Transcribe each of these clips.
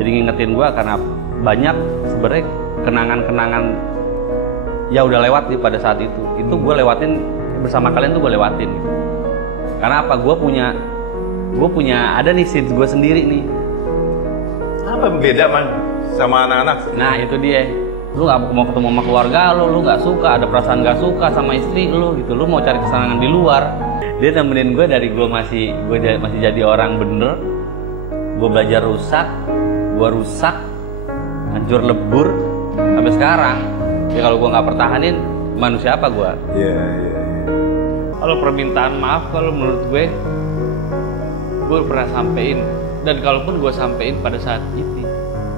Jadi ngingetin gue karena banyak sebenarnya kenangan-kenangan ya udah lewat pada saat itu. Itu gue lewatin bersama kalian tuh gue lewatin. Karena apa? Gue punya ada nih scenes gue sendiri nih. Apa beda man sama anak-anak? Nah itu dia. Lu gak mau ketemu sama keluarga lu gak suka, ada perasaan gak suka sama istri lu gitu. Lu mau cari kesenangan di luar. Dia temenin gue dari gue masih jadi orang bener. Gue belajar rusak, gue rusak, hancur lebur sampai sekarang. Ya kalau gue nggak pertahanin, manusia apa gue? Iya. Kalau permintaan maaf, kalau menurut gue pernah sampein. Dan kalaupun gue sampein pada saat itu,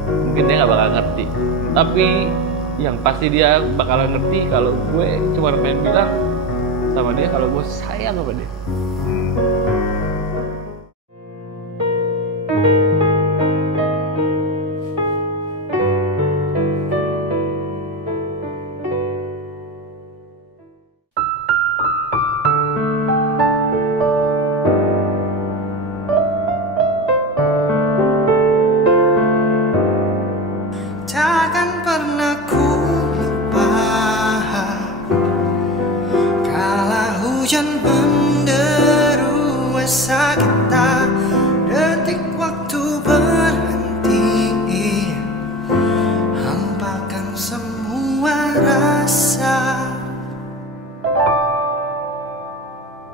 mungkin dia nggak bakal ngerti. Tapi yang pasti dia bakalan ngerti kalau gue cuma pengen bilang sama dia kalau gue sayang sama dia. Takkan pernah ku lupa kala hujan menderu asa kita, detik waktu berhenti, hampakan semua rasa.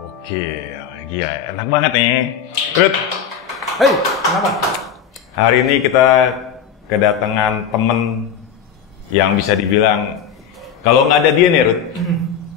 Oke, gila, enak banget nih. Rut, Hei, kenapa? hari ini kita kedatangan temen yang bisa dibilang kalau nggak ada dia nih Rut,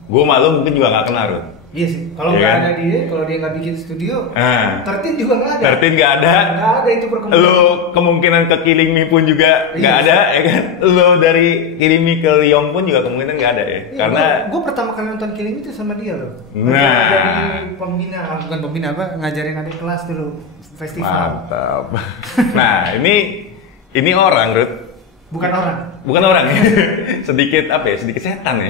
gue malu mungkin juga nggak kenal Rut. Iya sih, kalau Iya nggak kan? ada dia, kalau dia nggak bikin studio, Nah, 13 juga nggak ada. 13 nggak ada. Nggak ada itu perkembangan. Lo kemungkinan ke Killing Me pun juga nggak Iya. ada, ya kan? Lo dari Killing Me ke Lyon pun juga kemungkinan nggak ada ya, Iya, karena gue pertama kali nonton Killing itu sama dia loh. Nah. Dari pembina, bukan pembina apa, ngajarin adik kelas dulu festival. mantap. Nah, ini orang Rut. Bukan orang. Bukan orang ya, sedikit apa ya, sedikit setan ya.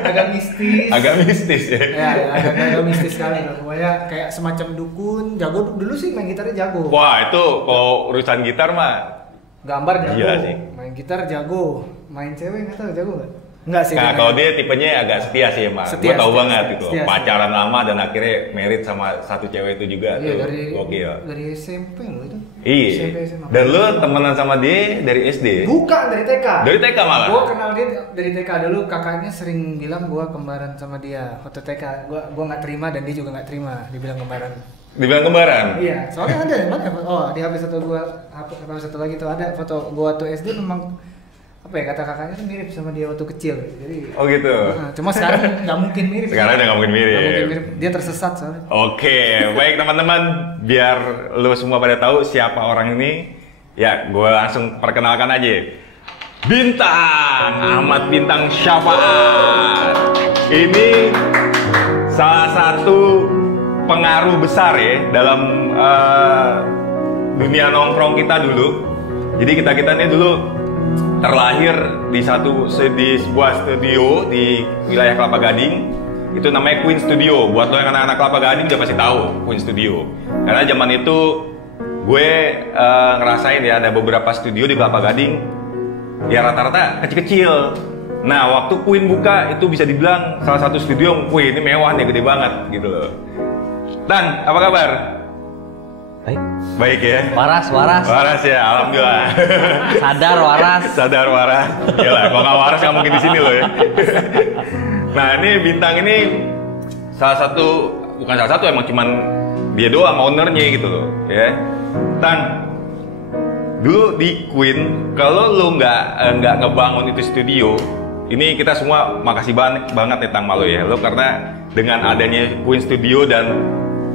Agak mistis. Agak mistis ya. Ya, agak mistis sekali lah. Pokoknya kayak semacam dukun, jago dulu sih main gitarnya jago. Wah itu kalau urusan gitar mah Gambar jago. Gila sih. Main gitar jago. Main cewek nggak tahu jago nggak? Nggak sih. Nah, kalau dia tipenya agak setia sih emang. Gue tau banget itu. setia. Pacaran lama dan akhirnya married sama satu cewek itu juga. Iya, tuh. dari Gokil. dari SMP loh itu. Iya. SMP, SMA. Dan lu temenan sama dia dari SD? Bukan dari TK. Dari TK malah? Gue kenal dia dari TK dulu. Kakaknya sering bilang gue kembaran sama dia. Waktu TK gue nggak terima dan dia juga nggak terima. Dibilang kembaran. Dibilang kembaran? Iya. Soalnya ada mana? Oh di HP satu gue, HP satu lagi tuh ada foto gue waktu SD memang apa ya, kata kakaknya tuh mirip sama dia waktu kecil. Jadi. Oh gitu. Cuma sekarang nggak mungkin mirip. Sekarang udah nggak mungkin mirip. Nggak mungkin mirip. Dia tersesat soalnya. Oke, baik teman-teman, biar lu semua pada tahu siapa orang ini, ya gue langsung perkenalkan aja. Bintang, Ahmad Bintang Syafaat. Ini salah satu pengaruh besar ya dalam dunia nongkrong kita dulu. Jadi kita ini dulu terlahir di sebuah studio di wilayah Kelapa Gading. Itu namanya Queen Studio. Buat lo yang anak-anak Kelapa Gading udah pasti tahu Queen Studio. Karena zaman itu gue ngerasain ya ada beberapa studio di Kelapa Gading ya rata-rata kecil-kecil. Nah waktu Queen buka itu bisa dibilang salah satu studio yang Queen ini mewah nih, gede banget gitu loh. Dan apa kabar? Baik. Baik ya. Waras. Waras ya, alhamdulillah. Sadar waras. Sadar waras. Yalah, kalau nggak waras nggak mungkin di sini loh ya. Nah ini Bintang ini bukan salah satu emang cuman dia doang ownernya gitu loh ya. Tan, dulu di Queen kalau lu nggak ngebangun itu studio, ini kita semua makasih banget ya Tang Malo ya lo, karena dengan adanya Queen Studio dan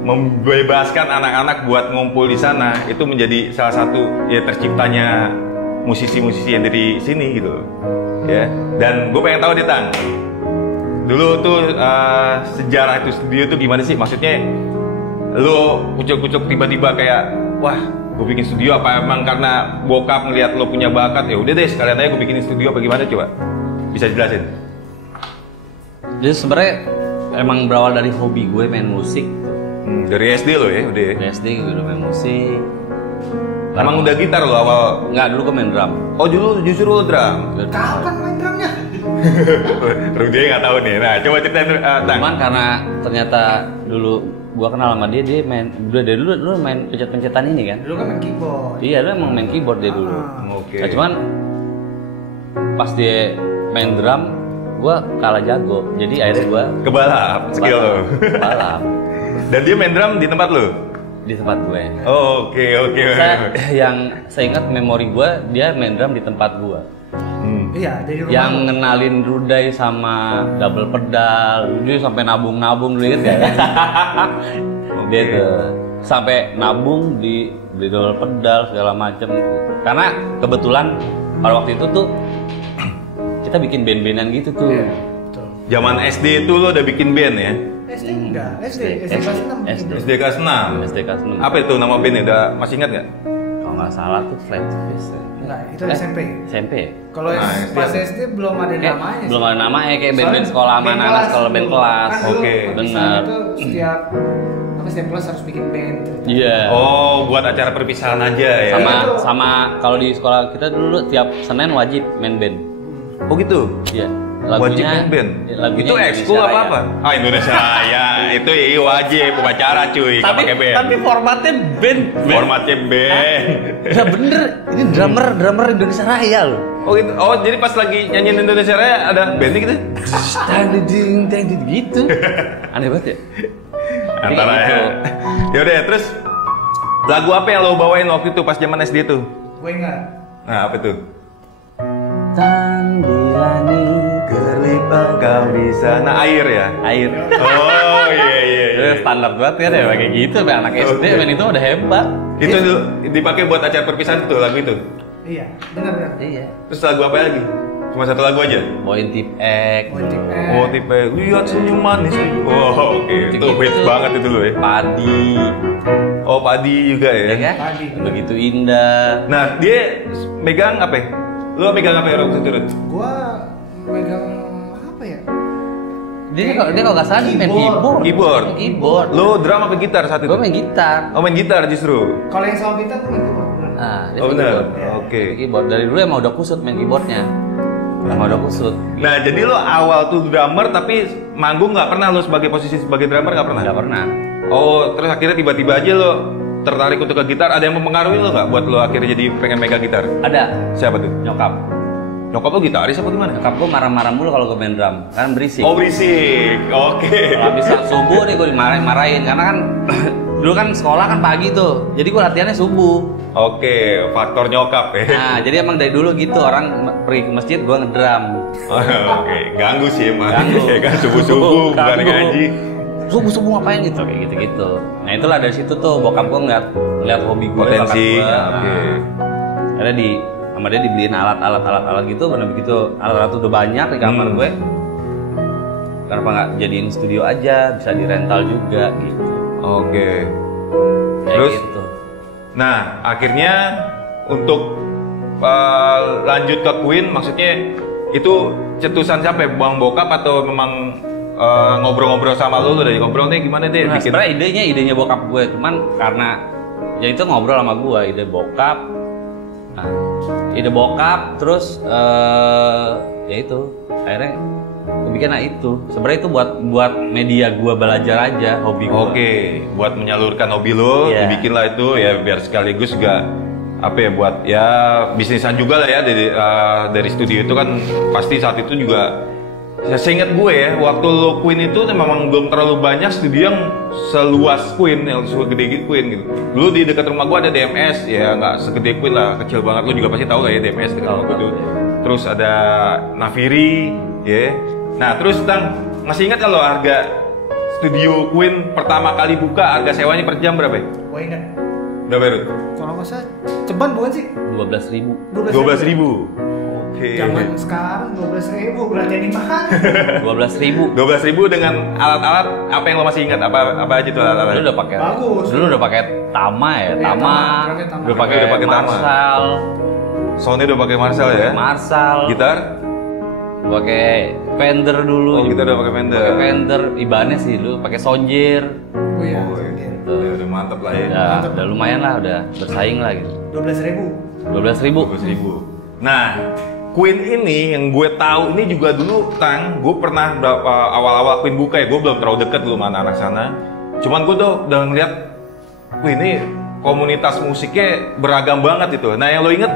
membebaskan anak-anak buat ngumpul di sana, itu menjadi salah satu ya terciptanya musisi-musisi yang dari sini gitu loh ya. Dan gue pengen tahu deh Tang, dulu tuh sejarah itu studio tuh gimana sih? Maksudnya lo kucuk-kucuk tiba-tiba kayak wah gue bikin studio, apa emang karena bokap ngeliat lo punya bakat ya udah deh sekalian aja gue bikin studio, apa gimana coba? Bisa jelasin? Jadi sebenarnya emang berawal dari hobi gue main musik. Dari SD lo ya udah ya? Dari SD gue udah main musik. Emang udah gitar lo awal? Enggak, dulu gue main drum. Oh dulu justru lo drum. Kapan main drumnya? Rudy nggak tahu nih. Nah coba ceritain Tang. Cuman karena ternyata dulu gua kenal sama dia main dulu main pencet-pencetan ini kan. Dulu kan main keyboard. Iya, lu emang main keyboard dia dulu. Oke. Nah, cuman pas dia main drum, gua kalah jago. Jadi akhirnya gua Kebalap skill lo. balap Dan dia main drum di tempat lo? di tempat gue. Oh, oke. Yang saya ingat memori gua, dia main drum di tempat gua. Iya, dari rumah. Yang ngenalin Rudai sama double pedal, dia sampai nabung-nabung dulu inget gak? Dia tuh sampai nabung di beli double pedal segala macem. Karena kebetulan pada waktu itu tuh kita bikin band-bandan gitu tuh. Iya, betul. Zaman SD itu lo udah bikin band ya? SD enggak, SD kelas 6. SD kelas 6. SD kelas 6. Apa itu nama bandnya? Udah masih ingat nggak? Kalau nggak salah tuh Flatfish. Enggak, itu SMP. SMP ya? Kalau Nah, pas SD. SD belum ada namanya sih. Belum ada namanya kayak Soalnya band-band sekolah sama band anak kelas sekolah band dulu. kelas. Kan dulu Oke, di sana benar. tuh setiap kelas harus bikin band. Iya. Oh, buat acara perpisahan aja ya? Sama kalau di sekolah kita dulu tiap Senin wajib main band. Oh gitu? Iya. Wajib main band? Lagunya Itu ekskul Indonesia apa-apa? Raya. Ah Indonesia Raya, itu iya wajib upacara cuy, nggak pakai band. Tapi formatnya band. Formatnya band. Ya bener, ini drummer Indonesia Raya loh. Oh gitu. Oh jadi pas lagi nyanyiin Indonesia Raya ada bandnya gitu? Tang gitu. Aneh banget ya. Antara gitu. Ya udah terus lagu apa yang lo bawain waktu itu pas zaman SD tuh? Gue ingat. Nah apa tuh? Tandilani Kelipang kau bisa. Nah air ya? air. Oh iya. Itu standar banget kan ya kayak gitu, sampai anak SD Oke. main itu udah hebat. Itu dipakai buat acara perpisahan tuh lagu itu. Iya, benar. Iya. Terus lagu apa lagi? Cuma satu lagu aja? Bawain tip X, Oh tipe lihat senyum manis. Oh oke. Itu hits banget itu lo ya. padi, Oh padi juga ya ya. kan? Padi. Begitu indah. Nah dia megang apa? Ya? Lo megang apa ya waktu itu? Rud? Gua megang apa ya? Dia kalau nggak salah dia main keyboard. Keyboard. Keyboard. Lo drum apa gitar saat itu? Gue main gitar. Oh main gitar justru. Kalau yang sama kita gue main keyboard. Bener. Nah, dia Oh main benar. keyboard. Oke. Main keyboard dari dulu emang udah kusut main keyboardnya. Emang udah kusut. Nah jadi lo awal tuh drummer tapi manggung nggak pernah lo sebagai posisi sebagai drummer nggak pernah? Nggak pernah. Oh terus akhirnya tiba-tiba aja lo tertarik untuk ke gitar. Ada yang mempengaruhi lo nggak buat lo akhirnya jadi pengen megang gitar? Ada Siapa tuh? nyokap. Nyokap lo gitaris apa gimana? Nyokap gue marah-marah mulu kalau gue main drum. Kan berisik. Oh berisik. Oke. Kalau habis saat subuh nih gue dimarahin karena kan dulu kan sekolah kan pagi tuh. Jadi gue latihannya subuh. Oke, faktor nyokap ya. Nah, jadi emang dari dulu gitu orang pergi ke masjid gue ngedrum. Oke, ganggu sih emang. Ganggu. Ya kan subuh-subuh bukan Ganggu. ngaji. Subuh ngapain gitu kayak gitu. Nah, itulah dari situ tuh bokap gue ngeliat hobi gue, Potensi. bakat gua. Oke. Ada sama dia dibeliin alat gitu, benar begitu alat-alat udah banyak di kamar gue. Kenapa nggak jadiin studio aja, bisa dirental juga gitu. Oke. Kayak Terus? gitu. Nah, akhirnya untuk lanjut ke Queen, maksudnya itu cetusan siapa ya? Bang bokap atau memang ngobrol-ngobrol sama lu dari ngobrol nih gimana deh? Nah, bikin? sebenarnya idenya bokap gue, cuman karena ya itu ngobrol sama gue, ide bokap. Nah, ide bokap, terus ya itu akhirnya gue bikin itu. Sebenarnya itu buat media gue belajar aja hobi gue. Oke, buat menyalurkan hobi lo, Iya. dibikinlah itu ya biar sekaligus juga apa ya buat ya bisnisan juga lah ya dari studio itu kan pasti saat itu juga. Ya, seingat gue ya, waktu lo Queen itu memang belum terlalu banyak studio yang seluas Queen, yang segede Queen gitu. Dulu di dekat rumah gue ada DMS, ya nggak segede Queen lah, kecil banget. Lo juga pasti tahu lah ya DMS dekat rumah gue tuh. Terus ada Naviri, ya. Nah terus Tang, masih ingat kalau harga studio Queen pertama kali buka, harga sewanya per jam berapa ya? Gue ingat. Berapa ya? Kalau nggak salah, ceban bukan sih? 12.000. 12.000. Oke. Zaman sekarang 12.000 berarti di mana? 12.000. 12.000 dengan alat-alat apa yang lo masih ingat? Apa aja tuh alat-alat? Dulu udah pakai. Bagus. Dulu udah pakai Tama ya, Iya, Tama. Tama. Udah pakai Udah pakai Tama. Marshall. Soundnya udah pakai Marshall ya? Marshall. Gitar? Pakai Fender dulu. Oh, kita udah pakai Fender. Pakai Fender. Ibanez sih dulu pakai Sonjer. Oh iya. Oh, Sonjer. udah mantap lah ya. Udah lumayan lah, udah bersaing lah gitu. 12.000. 12.000. Nah, Queen ini yang gue tahu ini juga dulu gue pernah berapa awal-awal Queen buka ya, gue belum terlalu deket dulu sama anak-anak sana. Cuman gue tuh udah ngeliat, wih ini komunitas musiknya beragam banget itu. Nah yang lo inget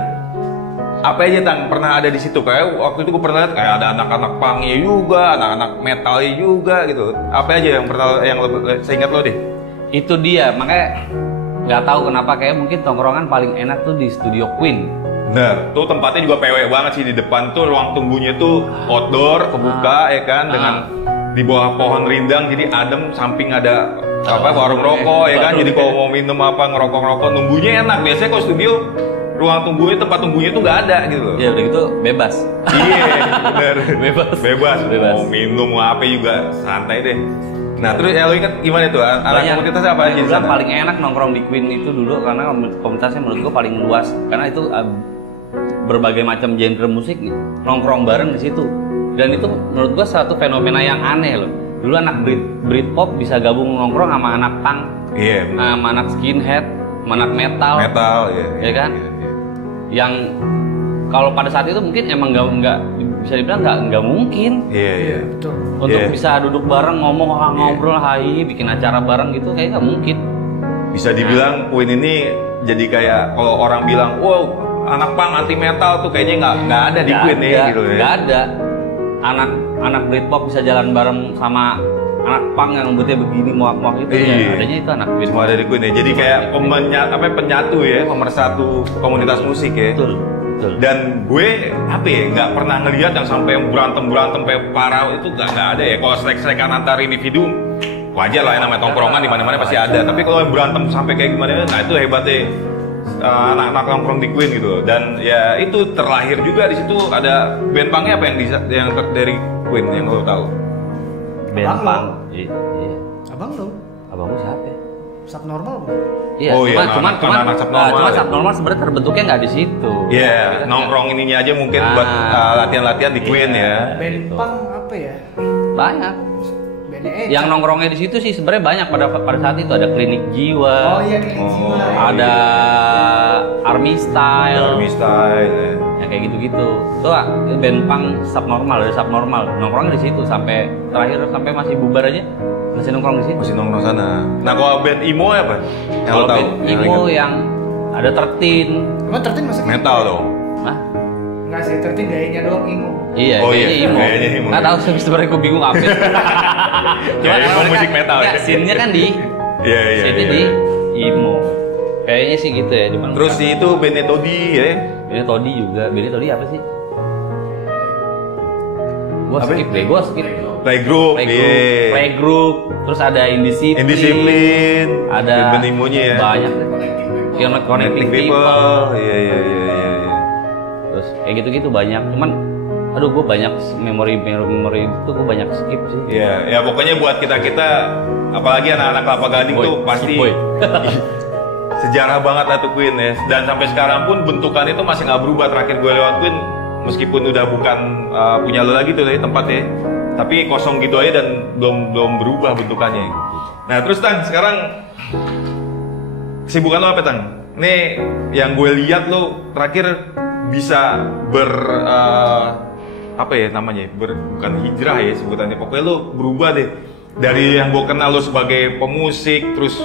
apa aja pernah ada di situ? Kayak waktu itu gue pernah lihat kayak ada anak-anak punknya juga, anak-anak metalnya juga gitu. Apa aja yang pernah saya ingat lo deh? Itu dia, makanya nggak tahu kenapa kayak mungkin tongkrongan paling enak tuh di studio Queen. Bener, tuh tempatnya juga PW banget sih, di depan tuh ruang tunggunya tuh outdoor, kebuka ya kan, dengan di bawah pohon rindang, jadi adem, samping ada warung rokok ya kan, jadi kalau mau minum apa ngerokok nunggunya enak. Biasanya kalau studio ruang tunggunya, tempat tunggunya tuh nggak ada gitu loh. Iya udah gitu bebas. Iya bener, bebas. Bebas. Mau minum mau apa juga santai deh. Nah terus lo inget gimana tuh anak komunitasnya apa aja? Yang paling enak nongkrong di Queen itu dulu karena komunitasnya menurut gua paling luas, karena itu berbagai macam genre musik nongkrong bareng di situ. Dan itu menurut gua satu fenomena yang aneh loh. Dulu anak Britpop bisa gabung nongkrong sama anak punk, sama anak skinhead, sama anak metal, ya kan? Yang kalau pada saat itu mungkin emang nggak bisa dibilang nggak mungkin. Iya betul. Untuk bisa duduk bareng ngomong, ngobrol, bikin acara bareng gitu kayak nggak mungkin. Bisa dibilang Queen ini jadi kayak kalau orang bilang, wow anak punk anti metal tuh kayaknya nggak ada di Queen ya gitu ya. Nggak ada. Anak Britpop bisa jalan bareng sama anak punk yang rambutnya begini muak-muak itu ya adanya itu anak Queen. Semua dari Queen ya. Jadi kayak penyatu ya, pemersatu komunitas musik ya. Betul. Dan gue nggak pernah ngelihat yang sampai yang berantem kayak parah itu nggak ada ya. Kalau selek-selekan antar individu wajar lah ya, namanya tongkrongan di mana-mana pasti ada. Tapi kalau yang berantem sampai kayak gimana, nah itu hebatnya anak-anak nongkrong di Queen gitu. Dan ya itu terlahir juga di situ ada band punknya apa yang dari Queen yang lo tahu? Band punk. Iya. Abang lo? Abang lu siapa? Subnormal bang. Iya, cuman Subnormal sebenarnya terbentuknya nggak di situ. Iya, nongkrong ininya aja mungkin buat latihan-latihan di Queen ya. Band punk apa ya? Banyak. Yang nongkrongnya di situ sih sebenarnya banyak pada saat itu ada Klinik Jiwa. Oh iya Klinik Jiwa. Ada Army Style. Ya kayak gitu-gitu. Tuh band punk Subnormal, dari Subnormal nongkrongnya di situ sampai masih bubar aja. Masih nongkrong di situ. Masih nongkrong sana. Nah kalau band emo apa? Kalau band emo yang ada 13. Emang 13 maksudnya? Metal dong. Hah? Enggak sih, 13 gayanya doang emo. Iya, gayanya emo. Nggak tahu sebenarnya gue bingung apa. Cuma emo musik metal ya. Scene-nya kan di di emo. Kayaknya sih gitu ya, cuman terus itu bandnya Toddy ya. Bandnya Toddy juga. Bandnya Toddy apa sih? Gua skip. Playgroup, terus ada Indiscipline, ada band emonya ya. Banyak deh. Connecting People. Iya. Terus kayak gitu-gitu banyak. Cuman aduh gue banyak memori itu gue banyak skip sih. Iya, ya pokoknya buat kita apalagi anak-anak Kelapa Gading tuh pasti sejarah banget lah tuh Queen ya. Dan sampai sekarang pun bentukan itu masih nggak berubah. Terakhir gue lewat Queen meskipun udah bukan punya lo lagi tuh ya tempatnya, tapi kosong gitu aja dan belum berubah bentukannya. Nah terus Tan, sekarang kesibukan lo apa Tan? Nih yang gue lihat lo terakhir bisa bukan hijrah ya sebutannya, pokoknya lo berubah deh dari yang gue kenal lo sebagai pemusik, terus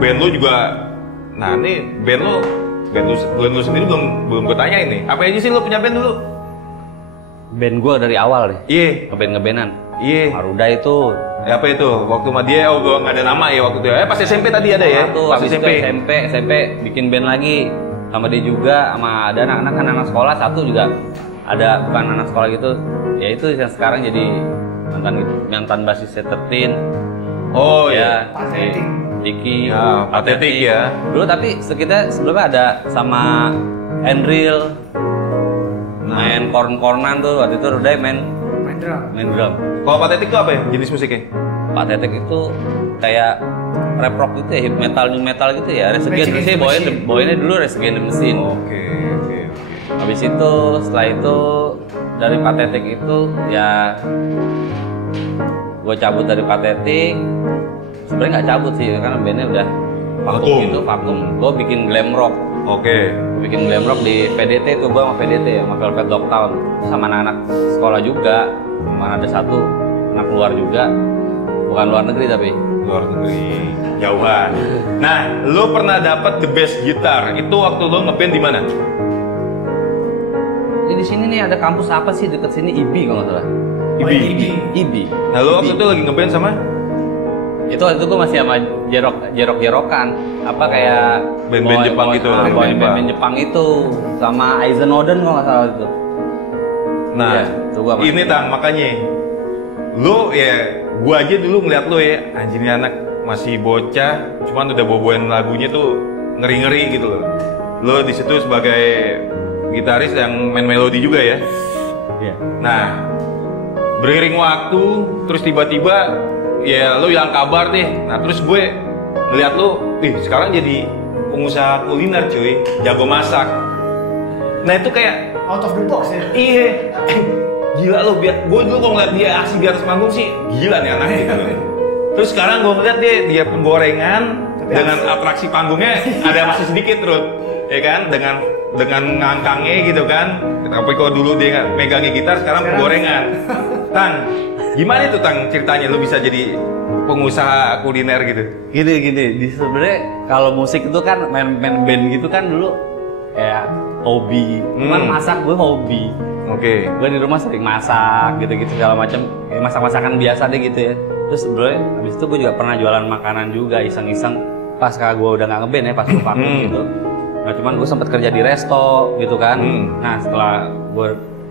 band lo juga. Nah ini band lo sendiri belum gue tanya ini, apa aja sih lo punya band dulu? Band gue dari awal deh. Iya. Ngebandan. Iya. Maruda itu. Apa itu? Waktu sama dia gue nggak ada nama ya waktu itu. Pas SMP tadi ada ya? Pas SMP bikin band lagi sama dia juga, sama ada anak sekolah satu juga ada, bukan anak sekolah gitu. Ya itu yang sekarang jadi mantan basis 13. Oh ya. Patetik. Diki. Ya, Patetik ya. Dulu tapi kita sebelumnya ada sama Enril. Main korn-kornan tuh waktu itu udah main drum. Kalau Patetik itu apa ya jenis musiknya? Patetik itu kayak rap rock gitu ya, new metal gitu ya. Rage Against the Machine, boynya dulu Rage Against the Machine. Oke. Habis itu setelah itu dari Patetik itu ya gue cabut dari Patetik. Sebenarnya nggak cabut sih karena bandnya udah vakum. Gue bikin glam rock. Oke. Bikin glam rock di PDT tuh, gua sama PDT sama Velvet Dogtown sama anak-anak sekolah juga. Mana ada satu anak luar juga, bukan luar negeri tapi Luar negeri, jauhan. Nah, lo pernah dapat the best gitar itu waktu lo ngeband di mana? di sini nih ada kampus apa sih deket sini, IBI kalau nggak salah. IBI. Nah, lo waktu itu lagi ngeband sama? Itu waktu itu gue masih sama jerok-jerokan apa kayak band-band Jepang gitu, band Jepang itu sama Aizen Oden kalau nggak salah itu. Nah, ya, itu gua ini Tang, makanya lo ya, gua aja dulu ngeliat lo ya, anjir ini anak masih bocah, cuman udah bawain lagunya tuh ngeri-ngeri gitu loh. Lo di situ sebagai gitaris yang main melodi juga ya. Iya. Nah, beriring waktu, terus tiba-tiba ya lo hilang kabar deh. Nah, terus gue ngeliat lo, sekarang jadi pengusaha kuliner cuy, jago masak. Nah itu kayak Out of the box ya? iya, gila lo, gue dulu kalau ngeliat dia aksi di atas panggung sih, gila nih anak gitu. Terus sekarang gue ngeliat dia penggorengan dengan atraksi panggungnya ada masih sedikit terus, ya kan, dengan ngangkangnya gitu kan. Tapi kalau dulu dia megangin gitar, sekarang penggorengan. Tang, gimana itu Tang ceritanya lo bisa jadi pengusaha kuliner gitu? Gini, sebenarnya kalau musik itu kan main band gitu kan dulu kayak hobi, cuman masak gue hobi. Oke. Gue di rumah sering masak gitu-gitu segala macam, masak-masakan biasa deh gitu ya. Terus sebenarnya habis itu gue juga pernah jualan makanan juga iseng-iseng pas gue udah nggak ngeband ya, pas gue vakum gitu. Nah cuman gue sempet kerja di resto gitu kan. Nah setelah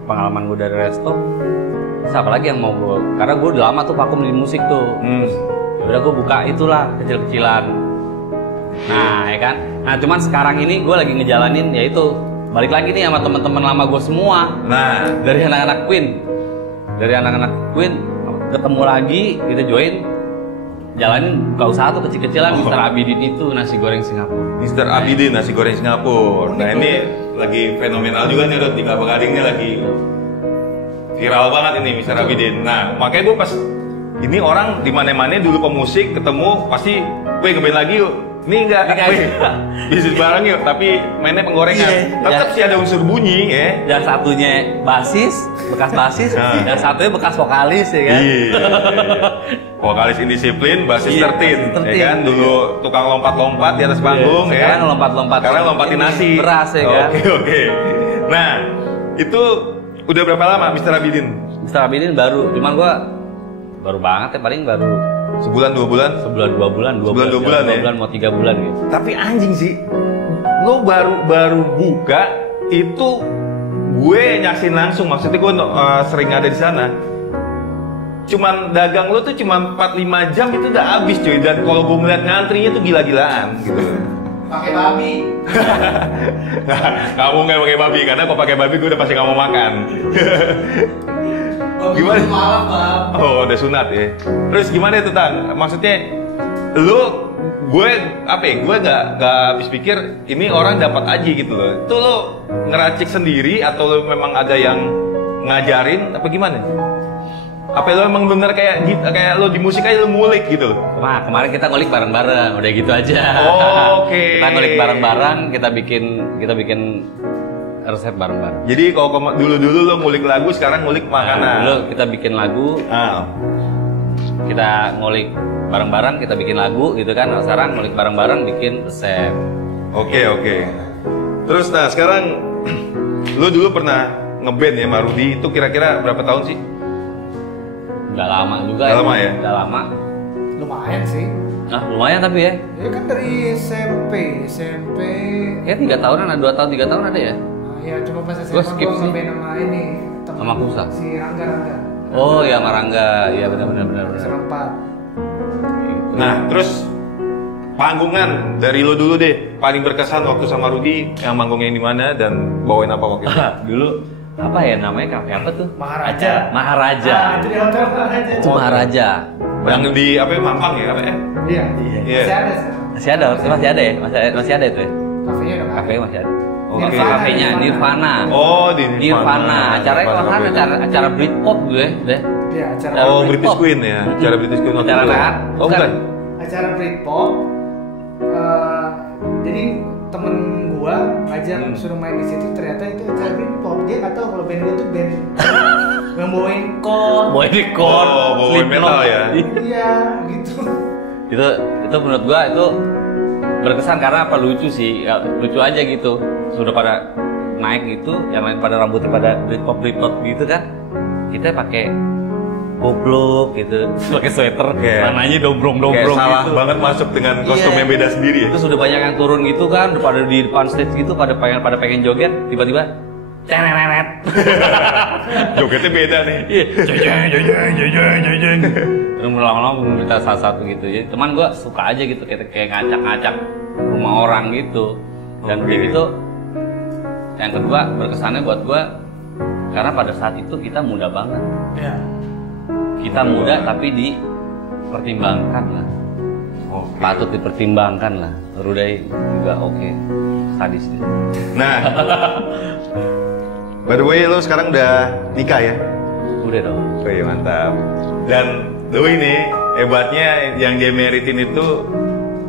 pengalaman gue dari resto, terus apa lagi yang mau gue, karena gue udah lama tuh vakum di musik tuh. Ya udah gue buka itulah kecil-kecilan. Nah ya kan. Nah cuman sekarang ini gue lagi ngejalanin yaitu balik lagi nih sama teman-teman lama gue semua. Nah, dari anak-anak Queen ketemu lagi, kita join jalanin buka usaha tuh kecil-kecilan. Mr. Abidin itu nasi goreng Singapura. Mr. Abidin nasi goreng Singapura. Nah ini lagi fenomenal juga nih Rod, di Kelapa Gading ini lagi viral banget ini Mr. Abidin. Nah makanya gue pas ini orang di mana-mana dulu pemusik ketemu pasti, ngeband lagi yuk. Ini enggak, bisnis bareng yuk, tapi mainnya penggorengan. Tetap sih ada unsur bunyi ya. Yang satunya bekas basis, yang satunya bekas vokalis ya kan. Iya. Vokalis indisiplin, basis 13, ya kan. Dulu tukang lompat-lompat di atas panggung ya. Sekarang lompat-lompat. Sekarang lompatin nasi. Beras ya kan. Oke. Nah, itu udah berapa lama Mr. Abidin? Mr. Abidin baru, cuman gua baru banget ya, paling baru sebulan 2 bulan? Sebulan 2 bulan, 2 bulan ya? 2 bulan mau 3 bulan gitu. Tapi anjing sih, lo baru buka itu gue nyaksin langsung, maksudnya gue sering ada di sana. Cuman dagang lo tuh cuma 4-5 jam itu udah habis cuy, dan kalau gue ngeliat ngantrinya tuh gila-gilaan gitu. Pakai babi. Kamu nggak pakai babi, karena kalau pakai babi gue udah pasti nggak mau makan. Gimana? Malam, Bang. Oh, udah sunat ya. Terus gimana itu Tang? Maksudnya gue nggak habis pikir ini orang dapat aja gitu loh. Itu lo ngeracik sendiri atau lo memang ada yang ngajarin apa gimana? Apa lo emang bener kayak lo di musik aja lo ngulik gitu loh? Nah, kemarin kita ngulik bareng-bareng, udah gitu aja. Oke. Kita ngulik bareng-bareng, kita bikin resep bareng-bareng. Jadi kalau dulu lo ngulik lagu, sekarang ngulik makanan. Nah, dulu kita bikin lagu, kita ngulik bareng-bareng, kita bikin lagu gitu kan. Nah, sekarang ngulik bareng-bareng bikin resep. Oke. Terus nah sekarang lo dulu pernah ngeband ya sama Rudy, itu kira-kira berapa tahun sih? Udah lama juga. Udah lama ya? Udah lama. Lumayan sih. Nah, lumayan tapi ya. Ya kan dari SMP. Ya 3 tahunan, 2 tahun 3 tahun ada ya. Ya cuma pas Gua SMA skip gue sih. ngeband sama ini temen Sama Kusa. si Rangga. Oh ya, Marangga. Iya benar. Serempat. Nah terus panggungan dari lo dulu deh, paling berkesan waktu sama Rudy, yang manggungnya di mana dan bawain apa waktu itu? Dulu apa ya namanya, kafe apa tuh? Maharaja. Maharaja. Itu di hotel Maharaja. Itu Maharaja. Yang di apa ya, Mampang ya apa ya? Iya. Iya. Masih ada sekarang. Masih ada ya? Masih ada itu ya? Kafenya udah nggak Kafe ada. masih ada. Oke. Kafenya Nirvana. Oh di Nirvana. Acaranya kalau kan acara Britpop gue deh. Iya, acara Oh Britpop. British Queen ya, acara British Queen waktu Acara itu. rehat. Oh bukan. acara Britpop. Jadi temen gue gua ngajak suruh main di situ, ternyata itu acara Britpop. Dia nggak tahu kalau band gua tuh band yang bawain chord. Bawain chord, bawain metal ya. Iya, gitu. Itu menurut gua itu berkesan karena apa, lucu sih, ya, lucu aja gitu. Sudah pada naik gitu, yang lain pada rambutnya pada Britpop gitu kan. Kita pakai goblok gitu, pakai sweater, tangannya dombrong kayak salah gitu. banget masuk dengan kostum yang beda sendiri ya. Itu sudah banyak yang turun gitu kan, pada di depan stage gitu, pada pengen joget, tiba-tiba ceneret. Jogetnya beda nih. Jeng. Terus lama-lama minta salah satu gitu ya. Teman gua suka aja gitu, kayak ngacak-ngacak rumah orang gitu. Dan kayak gitu. Yang kedua berkesannya buat gua karena pada saat itu kita muda banget. Ya. Kita muda tapi dipertimbangkan lah. Patut dipertimbangkan lah. Rudai juga oke. Sadis dia. Nah, by the way, lo sekarang udah nikah ya? Udah dong. Oh iya, mantap. Dan lo ini hebatnya yang dia meritin itu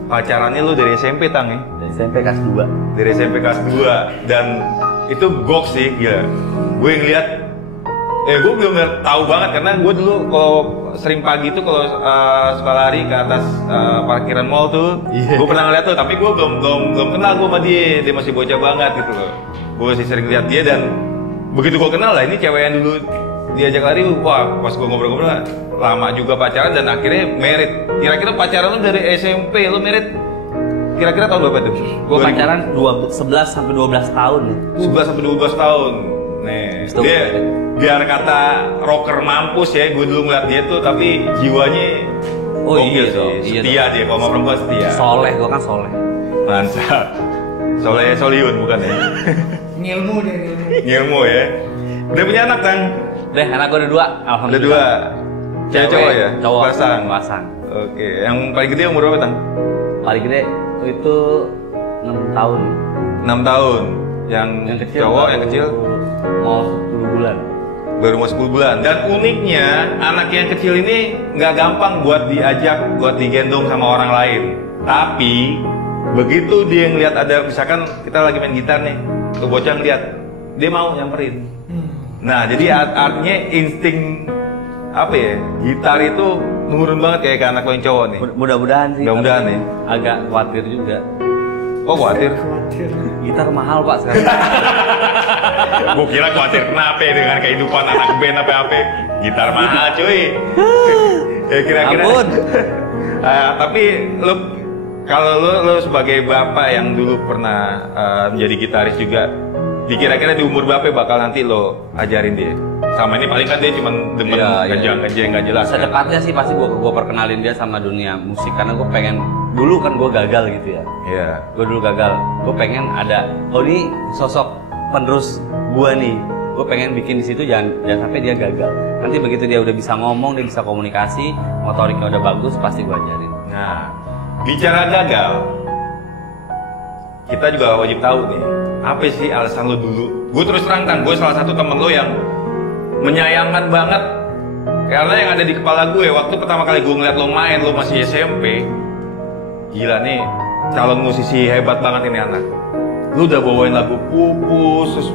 pacarannya lo dari SMP, Tang ya? Dari SMP kelas 2. Dari SMP kelas 2. Dan itu goks sih, gila. Gue ngeliat, gue belum tahu banget karena gue dulu kalau sering pagi tuh kalau suka lari ke atas parkiran mall tuh, gue pernah ngeliat tuh, tapi gue belum kenal gue sama dia masih bocah banget gitu loh. Gue sih sering lihat dia dan begitu gue kenal lah ini cewek yang dulu diajak lari, wah pas gue ngobrol-ngobrol lama juga pacaran dan akhirnya merit. Kira-kira pacaran lu dari SMP, lu merit kira-kira tahun berapa tuh? Gue pacaran 11 sampai 12 tahun. 11 sampai 12 tahun. Nih, dia biar kata rocker mampus ya, gue dulu ngeliat dia tuh tapi jiwanya gokil sih, setia dia, kalau sama perempuan setia. Soleh, gue kan soleh. Mantap. Solihun bukan ya? Ngilmu dia, Ngilmu ya. Udah punya anak, Tang? Deh, anak gue udah 2, alhamdulillah. Udah 2. Cewek cowok ya? Cowok. Pasang. Oke, yang paling gede umur berapa, Tang? Paling gede itu 6 tahun. 6 tahun. Yang kecil cowok, yang kecil mau 10 bulan. Baru mau 10 bulan. Dan uniknya, anak yang kecil ini nggak gampang buat diajak, buat digendong sama orang lain. Tapi begitu dia ngeliat ada, misalkan kita lagi main gitar nih, tuh bocah ngeliat, dia mau nyamperin. Nah, jadi artinya insting apa ya? Gitar itu nurun banget kayak ke anak lo yang cowok nih. Mudah-mudahan sih. Mudah-mudahan nih. Agak khawatir juga. Oh, khawatir? Gitar mahal, Pak, sekarang. Gue kira khawatir kenapa ya dengan kehidupan anak band apa-apa. Gitar mahal, cuy. Ya kira-kira. Ampun. Tapi lo, kalau lo sebagai bapak yang dulu pernah menjadi gitaris juga, dikira-kira di umur berapa bakal nanti lo ajarin dia? Sama ini paling kan dia cuma demen ngejang-ngejang nggak jelas. Secepatnya sih pasti gue perkenalin dia sama dunia musik karena gue pengen, dulu kan gue gagal gitu ya. Iya. Gue dulu gagal. Gue pengen ada, oh ini sosok penerus gue nih. Gue pengen bikin di situ jangan sampai dia gagal. Nanti begitu dia udah bisa ngomong, dia bisa komunikasi, motoriknya udah bagus, pasti gue ajarin. Nah, bicara gagal, kita juga wajib tahu nih, apa sih alasan lo dulu? Gue terus terang, gue salah satu temen lo yang menyayangkan banget karena yang ada di kepala gue waktu pertama kali gue ngeliat lo main, lo masih SMP, gila nih calon musisi hebat banget ini anak. Lo udah bawain lagu Pupus, terus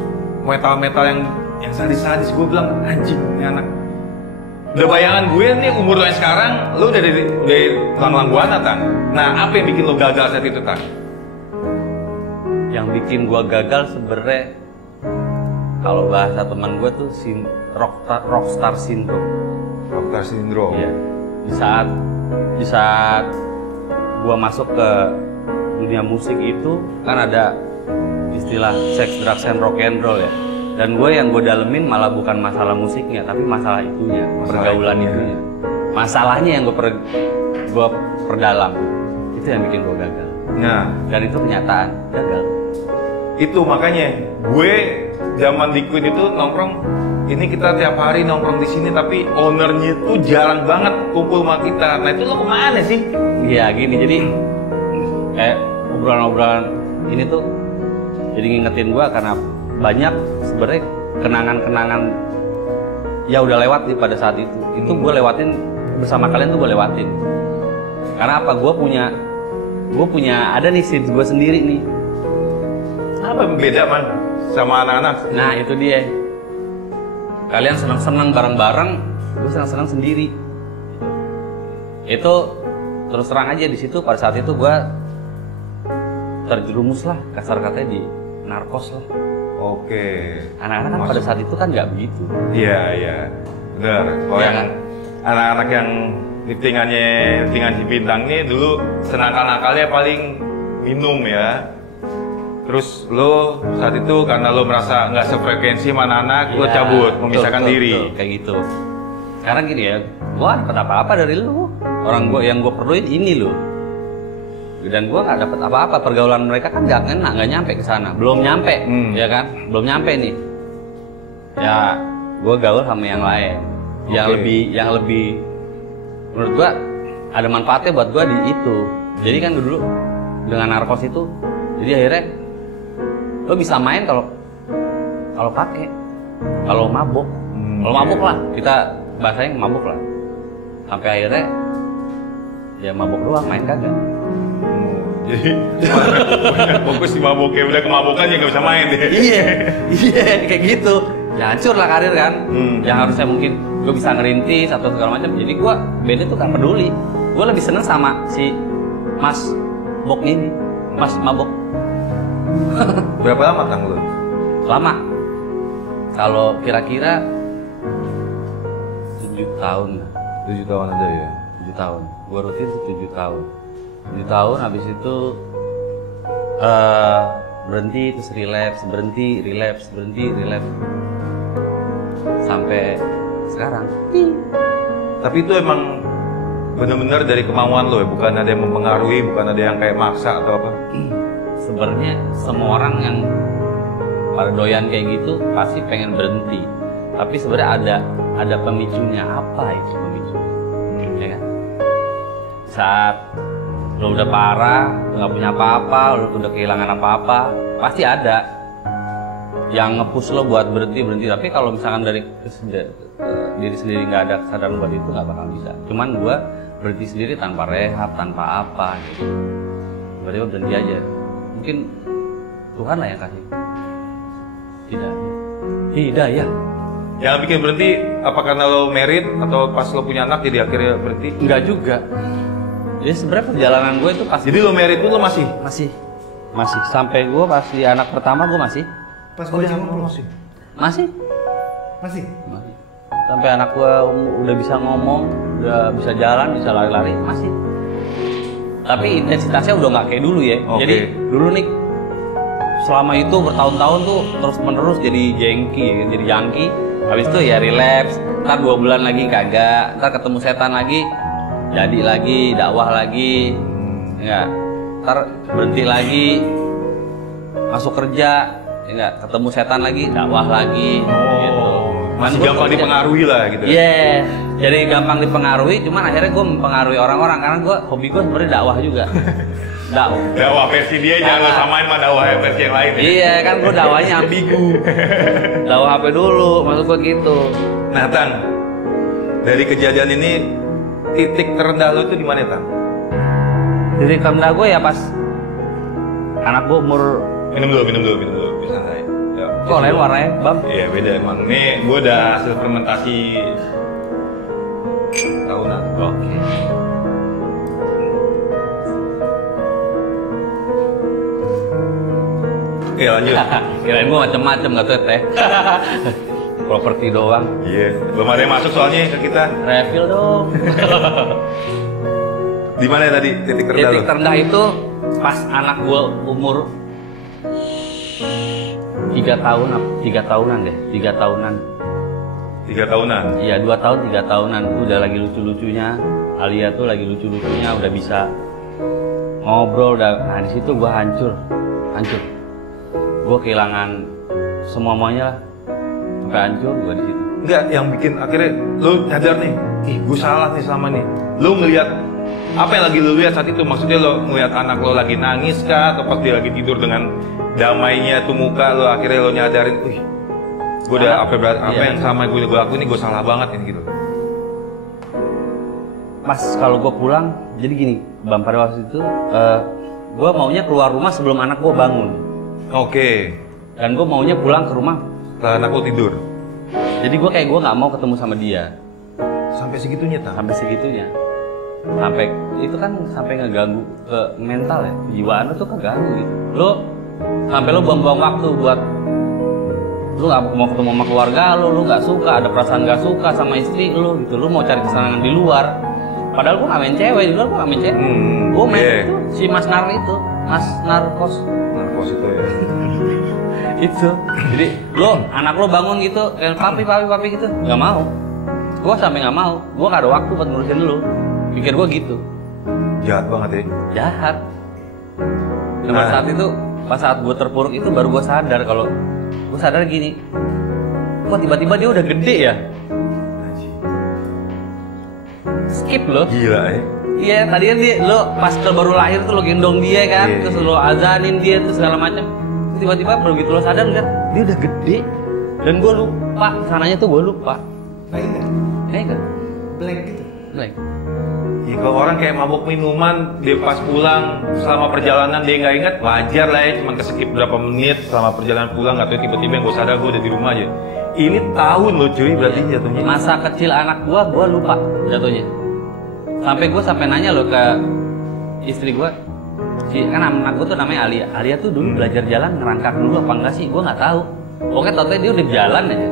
metal-metal yang sadis-sadis. Gue bilang anjing ini anak. Udah bayangan gue nih umur lo yang sekarang, lo udah dari tulang Buana, Tang. Nah, apa yang bikin lo gagal saat itu, Tang? Yang bikin gue gagal sebenarnya, kalau bahasa teman gue tuh rockstar syndrome. Rockstar syndrome. Iya. Di saat gue masuk ke dunia musik itu kan ada istilah sex, drugs, and rock and roll ya. Dan yang gue dalemin malah bukan masalah musiknya, tapi masalah itunya, pergaulan itunya. Masalahnya yang gue perdalam. Itu yang bikin gue gagal. Nah, dan itu kenyataan, gagal. Itu makanya gue zaman di Queen itu nongkrong, ini kita tiap hari nongkrong di sini tapi ownernya itu jarang banget kumpul sama kita. Nah, itu lo kemana sih? Iya gini, jadi kayak obrolan-obrolan ini tuh jadi ngingetin gue karena banyak sebenarnya kenangan-kenangan ya udah lewat nih pada saat itu. Itu gue lewatin bersama kalian tuh gue lewatin. Karena apa? Gue punya ada nih scene gue sendiri nih. Apa yang beda man sama anak-anak? Nah itu dia. Kalian senang-senang bareng-bareng, gue senang-senang sendiri. Itu terus terang aja di situ pada saat itu gue terjerumus lah, kasar katanya di narkos lah. Oke. Anak-anak kan pada saat itu kan nggak begitu. Iya iya, benar. Kalau Iya yang kan? anak-anak yang liftingan si Bintang nih dulu senakal-nakalnya paling minum ya. Terus lo saat itu karena lo merasa nggak sefrekuensi sama anak-anak, lo Iya, cabut, memisahkan betul, diri. betul, kayak gitu. Karena gini ya, gue dapat apa-apa dari lu. Orang gue yang gue perluin ini lo. Dan gue nggak dapat apa-apa. Pergaulan mereka kan nggak kena, nggak nyampe ke sana. Belum nyampe, ya kan? Belum nyampe nih. Ya, gue gaul sama yang lain. Yang lebih menurut gue ada manfaatnya buat gue di itu. Jadi kan dulu dengan narkos itu, jadi akhirnya lo bisa main kalau pakai, kalau mabuk. Kalau mabuk lah, kita bahasanya mabuk lah. Sampai akhirnya ya mabuk doang, main kagak. Jadi fokus di mabuknya, udah kemabukan ya nggak bisa main deh. Iya kayak gitu. Ya hancur lah karir kan. Yang harusnya mungkin gue bisa ngerintis atau segala macam. Jadi gue beda tuh gak peduli. Gue lebih seneng sama si Mas Bok ini, Mas Mabok. Berapa lama Kang lo? Lama. Kalau kira-kira 7 tahun. 7 tahun aja ya. 7 tahun. Gue rutin 7 tahun. 7 tahun habis itu berhenti terus relapse, berhenti relapse, berhenti relapse sampai sekarang. Tapi itu emang benar-benar dari kemauan lo ya, bukan ada yang mempengaruhi, bukan ada yang kayak maksa atau apa? Sebenarnya semua orang yang pada doyan kayak gitu pasti pengen berhenti. Tapi sebenarnya ada pemicunya. Apa itu pemicu? Ya kan? Saat lo udah parah, lo nggak punya apa-apa, lo udah kehilangan apa-apa, pasti ada yang nge-push lo buat berhenti. Tapi kalau misalkan dari diri sendiri nggak ada kesadaran buat itu, nggak bakal bisa. Cuman gue berhenti sendiri tanpa rehab, tanpa apa gitu. Berarti gue berhenti aja. Mungkin Tuhan lah yang kasih. Tidak ya. Yang bikin berhenti apa karena lo married atau pas lo punya anak jadi akhirnya berhenti? Enggak juga. Jadi sebenarnya perjalanan gue itu pas. Jadi lo married pun lo masih? Masih. Sampai gue pas di anak pertama gue masih. Pas gue belum masih. Masih. Sampai anak gue udah bisa ngomong, udah bisa jalan, bisa lari-lari, masih. Tapi intensitasnya udah nggak kayak dulu ya. Oke. Jadi dulu nih selama itu bertahun-tahun tuh terus-menerus jadi jangki. Habis itu ya relapse. Ntar 2 bulan lagi kagak. Ntar ketemu setan lagi, jadi lagi dakwah lagi. Enggak. Ntar berhenti lagi, masuk kerja. Enggak. Ketemu setan lagi, dakwah lagi. Gitu. Masih gampang dipengaruhi lah gitu. Iya, jadi gampang dipengaruhi. Cuman akhirnya gue mempengaruhi orang-orang karena hobi gue sebenarnya dakwah juga. Dakwah versi dia jangan lo samain sama dakwah versi yang lain. Iya kan, gue dakwahnya ambigu. Dakwah HP dulu, maksud gue gitu. Nah Tan, dari kejadian ini titik terendah lo itu di mana Tan? Titik terendah gue ya pas anak gue umur. Minum dulu, bisa nggak? Ya, Kok lain warnanya, Bang? Iya beda emang. Ini gue udah hasil fermentasi tahunan. Oke. Oke lanjut. Kirain gue macem-macem gak tuh teh. Properti doang. Iya. Belum ada yang masuk soalnya ke kita. Refill dong. Di mana tadi titik terendah? Titik terendah itu pas anak gue umur 3 tahunan deh. 3 tahunan. 3 tahunan. Iya 2 tahun 3 tahunan tuh udah lagi lucu-lucunya. Alia tuh lagi lucu-lucunya, udah bisa ngobrol. Nah di situ gue hancur. Gue kehilangan semuanya lah. Sampai hancur gue di situ. Enggak, yang bikin akhirnya lu nyadar nih, gue salah nih selama nih. Lu ngelihat apa yang lagi lu lihat saat itu? Maksudnya lu ngelihat anak lo lagi nangis kah? Atau pas dia lagi tidur dengan damainya tuh muka lo, akhirnya lo nyadarin, gue udah apa yang sama gue lakuin ini gue salah banget ini gitu. Pas kalau gue pulang, jadi gini, Bang, pada waktu itu gue maunya keluar rumah sebelum anak gue bangun. Oke. Dan gue maunya pulang ke rumah. Setelah anak lo tidur. Jadi gue nggak mau ketemu sama dia. Sampai segitunya tak? Sampai segitunya. Sampai itu kan sampai ngeganggu ke mental ya, kejiwaan lo tuh keganggu gitu. Lo sampai lo buang-buang waktu buat lu nggak mau ketemu sama keluarga lu nggak suka, ada perasaan nggak suka sama istri lu gitu, lu mau cari kesenangan di luar. Padahal gue nggak main cewek, di luar gue nggak main cewek. Gue main itu si Mas Nar itu, Mas Narkos. Narkos itu ya. Itu. Jadi lo anak lo bangun gitu, papi gitu, nggak mau. Gue sampai nggak mau, gue nggak ada waktu buat ngurusin lu. Pikir gue gitu. Jahat banget ya. Jahat. Dan pada saat itu, pas saat gue terpuruk itu baru gue sadar kalau gue sadar gini, kok tiba-tiba dia udah gede ya? Skip lo. Gila ya. Iya, tadi kan dia, lo pas baru lahir tuh lo gendong dia kan, terus lo azanin dia terus segala macam. Tiba-tiba begitu lo sadar lihat dia udah gede dan gue lupa, sananya tuh gue lupa. Kayak kan? Blank gitu. Blank. Ya, kalau orang kayak mabuk minuman, dia pas pulang selama perjalanan dia nggak ingat, wajar lah ya, cuma keskip berapa menit selama perjalanan pulang, atau tiba-tiba yang gue sadar gue udah di rumah aja. Ini tahun loh cuy, berarti jatuhnya. Masa kecil anak gue lupa jatuhnya. Sampai nanya loh ke istri gue, kan anak gue tuh namanya Alia. Alia tuh dulu belajar jalan ngerangkak dulu apa enggak sih? Gue nggak tahu. Pokoknya tau dia udah jalan aja.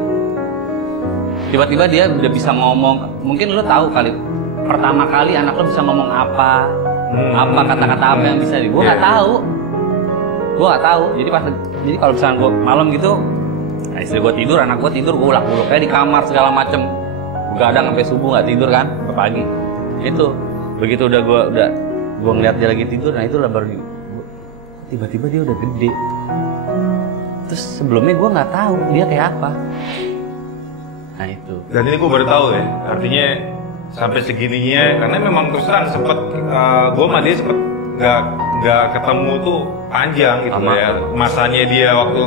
Tiba-tiba dia udah bisa ngomong. Mungkin lo tahu kali. Pertama kali anak lo bisa ngomong apa kata-kata apa yang bisa gue nggak tahu. Jadi kalau misalnya gue malam gitu, istri gue tidur, anak gue tidur, gue ulak-uluk kayak di kamar segala macem, begadang sampai subuh nggak tidur kan, sampai pagi. Itu begitu udah gue ngeliat dia lagi tidur, nah itulah baru tiba-tiba dia udah gede. Terus sebelumnya gue nggak tahu dia kayak apa. Nah itu. Dan ini gue baru tahu ya, artinya sampai segininya, karena memang terus terang sempet gue sama dia sempet nggak ketemu tuh panjang gitu ya. Masanya dia waktu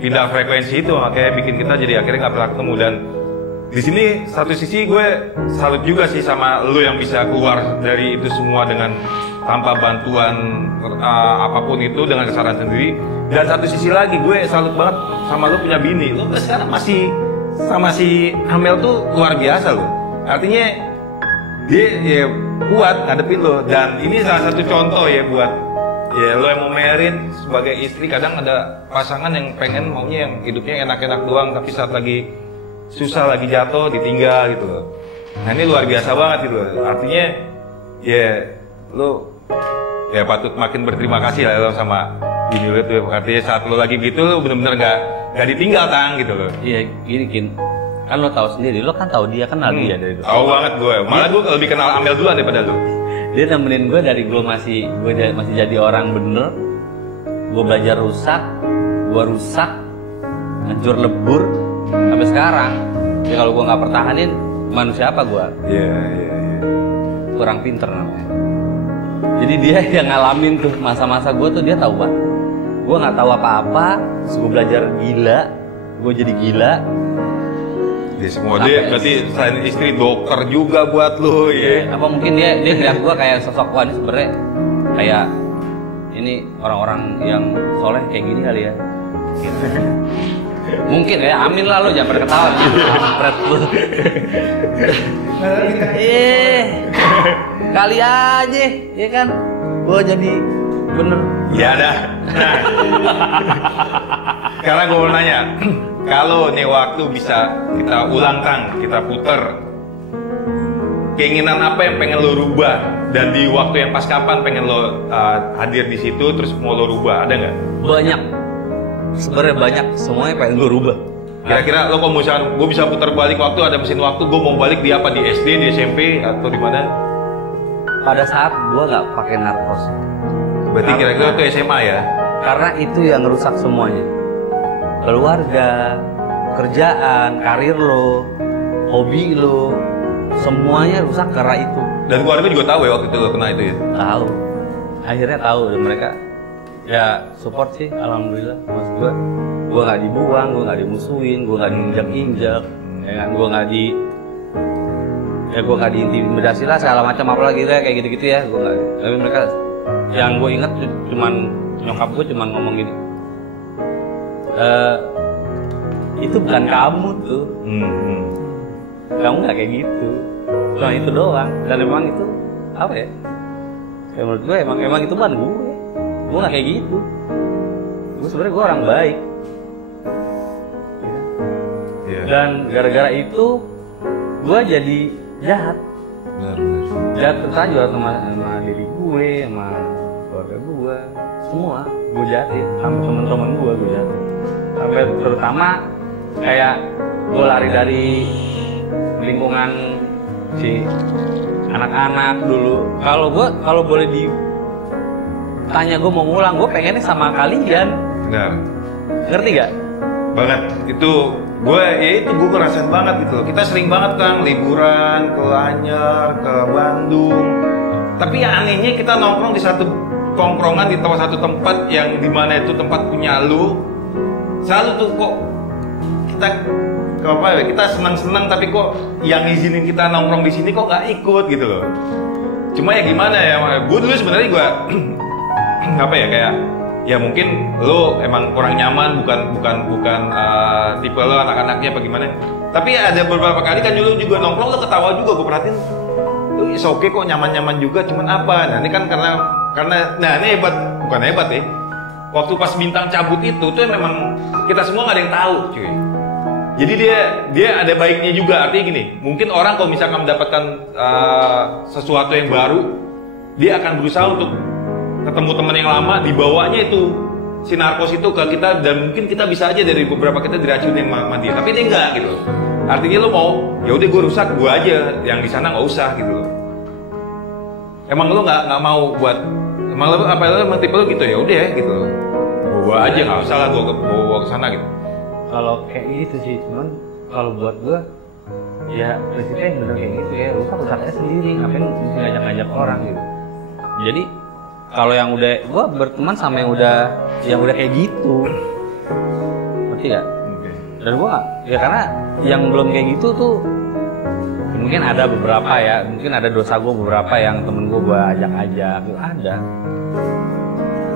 pindah frekuensi itu kayak bikin kita jadi akhirnya nggak pernah ketemu. Dan di sini satu sisi gue salut juga sih sama lu yang bisa keluar dari itu semua dengan tanpa bantuan apapun itu, dengan kesadaran sendiri. Dan satu sisi lagi gue salut banget sama lu punya bini. Lu sekarang masih sama si Amel tuh luar biasa loh. Artinya dia ya kuat ngadepin lo. Dan ini salah satu contoh ya buat ya lo yang mau married sebagai istri. Kadang ada pasangan yang pengen maunya yang hidupnya enak-enak doang, tapi saat lagi susah, lagi jatuh, ditinggal gitu loh. Nah ini luar biasa banget gitu loh. Artinya ya lo ya patut makin berterima kasih lah lo sama bini lo tuh. Artinya saat lo lagi gitu lo bener-bener gak ditinggal tang gitu loh. Iya gini Kin, kan lo tahu sendiri, lo kan tahu dia, kenal dia dari dulu. Tahu banget gue, malah gue lebih kenal Amel duluan daripada lo. Dia nemenin gue dari gue masih jadi orang bener. Gue belajar rusak, hancur lebur sampai sekarang. Ya kalau gue nggak pertahanin, manusia apa gue? Iya. Kurang pinter namanya. Jadi dia yang ngalamin tuh masa-masa gue tuh, dia tahu banget. Gue nggak tahu apa-apa, terus gue belajar gila, gue jadi gila. Dia semua dia berarti selain istri dokter juga buat lo ya. Apa mungkin dia ngeliat gue kayak sosok, wah ini sebenarnya kayak ini orang-orang yang soleh kayak gini kali ya. Mungkin ya, amin lah lo, jangan pada ketawa kampret lo. Kali aja, ya kan? Gue jadi bener. Ya dah. Karena gue mau nanya, kalau nih waktu bisa kita ulang Kang, kita puter, keinginan apa yang pengen lo rubah, dan di waktu yang pas kapan pengen lo hadir di situ, terus mau lo rubah, ada nggak? Banyak. Sebenarnya banyak, semuanya pengen gue rubah. Kira-kira lo kalau misalkan gue bisa putar balik waktu, ada mesin waktu, gue mau balik di apa? Di SD, di SMP, atau di mana? Pada saat gue nggak pakai narkos. Berarti kira-kira itu SMA ya? Karena itu yang ngerusak semuanya. Keluarga, kerjaan, karir lo, hobi lo, semuanya rusak karena itu. Dan keluarga juga tahu ya waktu itu lo kena itu ya? Tahu. Akhirnya tahu, dan mereka ya support sih, alhamdulillah. Maksud gue nggak dibuang, gue nggak dimusuhin, gue nggak diinjak-injak, ya kan? Gue nggak diintimidasi lah segala macam, apalagi kayak gitu-gitu ya. Gue nggak. Tapi mereka, yang gue ingat cuman nyokap gue cuman ngomong gini, itu bukan kamu tuh. Kamu nggak kayak gitu. Cuma itu doang. Dan emang itu apa ya? Kayak menurut gue emang itu bukan gue. Gue nggak kayak gitu. Gue sebenarnya gue orang baik. Iya. Dan gara-gara itu gue jadi jahat. Benar. Jahat tertajur sama diri gue, sama keluarga gue, semua gue jahatin, sama teman-teman gue jahatin. Sampai terutama kayak gue lari dari lingkungan si anak-anak dulu. Kalau boleh ditanya gue mau ngulang, gue pengennya sama kalian. Benar. Ngerti gak? Banget. Itu gue ngerasain banget gitu loh. Kita sering banget kan liburan ke Anyer, ke Bandung. Tapi ya anehnya kita nongkrong di satu tongkrongan di satu tempat yang dimana itu tempat punya lu. Selalu tuh kok kita senang-senang tapi kok yang izinin kita nongkrong di sini kok nggak ikut gitu loh. Cuma ya gimana ya, gue dulu sebenarnya gue apa ya kayak ya mungkin lo emang kurang nyaman bukan tipe lo anak-anaknya apa gimana. Tapi ada beberapa kali kan dulu juga nongkrong lo ketawa juga, gue perhatiin tuh is oke kok nyaman-nyaman juga, cuman apa? Nah ini kan karena nah ini bukan hebat ya. Waktu pas Bintang cabut itu tuh memang kita semua nggak ada yang tahu cuy. Jadi dia ada baiknya juga, artinya gini, mungkin orang kalau misalkan mendapatkan sesuatu yang baru, dia akan berusaha untuk ketemu teman yang lama, dibawanya itu si narkos itu ke kita, dan mungkin kita bisa aja dari beberapa kita diracunin sama dia, tapi dia enggak gitu. Artinya lo mau, ya udah gue rusak, gue aja, yang di sana nggak usah gitu loh. Emang lo nggak mau buat, emang lo apa lo tipe lo gitu ya udah ya gitu loh. Gue aja nggak usah lah gue bawa ke sana gitu. Kalau kayak gitu sih, cuman kalau buat gue ya prinsipnya bener kayak gitu ya, rusak aja sendiri, ngapain mesti ngajak-ngajak orang gitu. Jadi kalau yang udah gue berteman sama yang udah kayak gitu, ngerti gak? Okay. Dan gue ya karena yang belum kayak gitu tuh mungkin ada beberapa ya, mungkin ada dosa gue beberapa yang temen gue ajak-ajak gitu, ada.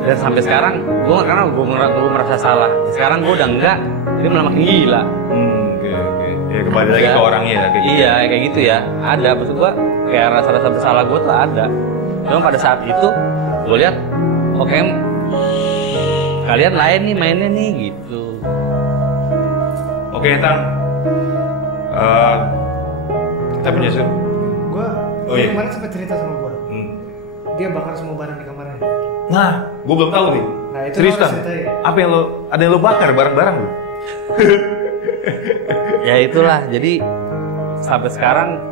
Dan sampai sekarang gue karena gue merasa salah, sekarang gue udah enggak, dia malah makin gila. Oke. Ya kembali lagi ke orangnya ya, kayak gitu. Iya kayak gitu ya, ada. Maksud gue kayak rasa bersalah gue tuh ada. Cuma pada saat itu gue lihat, oke, kalian lain nih mainnya nih gitu. Oke, Tang. Kita punya Sun. Dia kemarin sempat cerita sama gue. Dia bakar semua barang di kamarnya. Nah, gue belum tahu nih. Nah, itu serius, Tang? Apa yang ada yang lo bakar barang-barang lo? Ya itulah, jadi sampai sekarang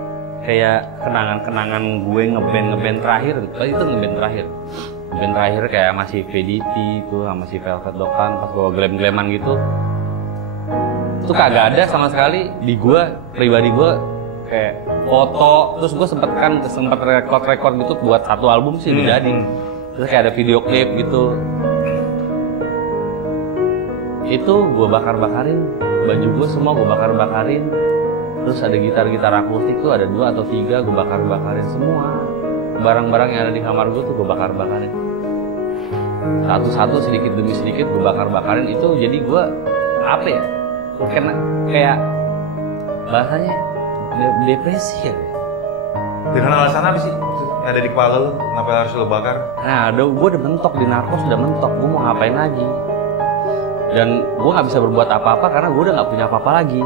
kayak kenangan gue ngeband terakhir, itu ngeband terakhir kayak masih VDT itu sama si Velvet Dokan pas gue glam-glaman gitu, itu kagak ada sama sekali di gue pribadi. Gue kayak foto, terus gue sempat rekod gitu buat satu album sih udah jadi, terus kayak ada video klip gitu, itu gue bakar-bakarin baju gue semua, gue bakar-bakarin. Terus ada gitar akustik tuh ada 2 atau 3 gue bakar-bakarin semua. Barang-barang yang ada di kamar gue tuh gue bakar-bakarin. Satu-satu sedikit demi sedikit gue bakar-bakarin. Itu jadi gue apa ya? Kayak bahasanya depresi ya. Dengan alasan apa sih yang ada di kepala lo? Kenapa harus lo bakar? Nah, gue udah mentok di narkos, udah mentok. Gue mau ngapain lagi? Dan gue nggak bisa berbuat apa-apa karena gue udah nggak punya apa-apa lagi.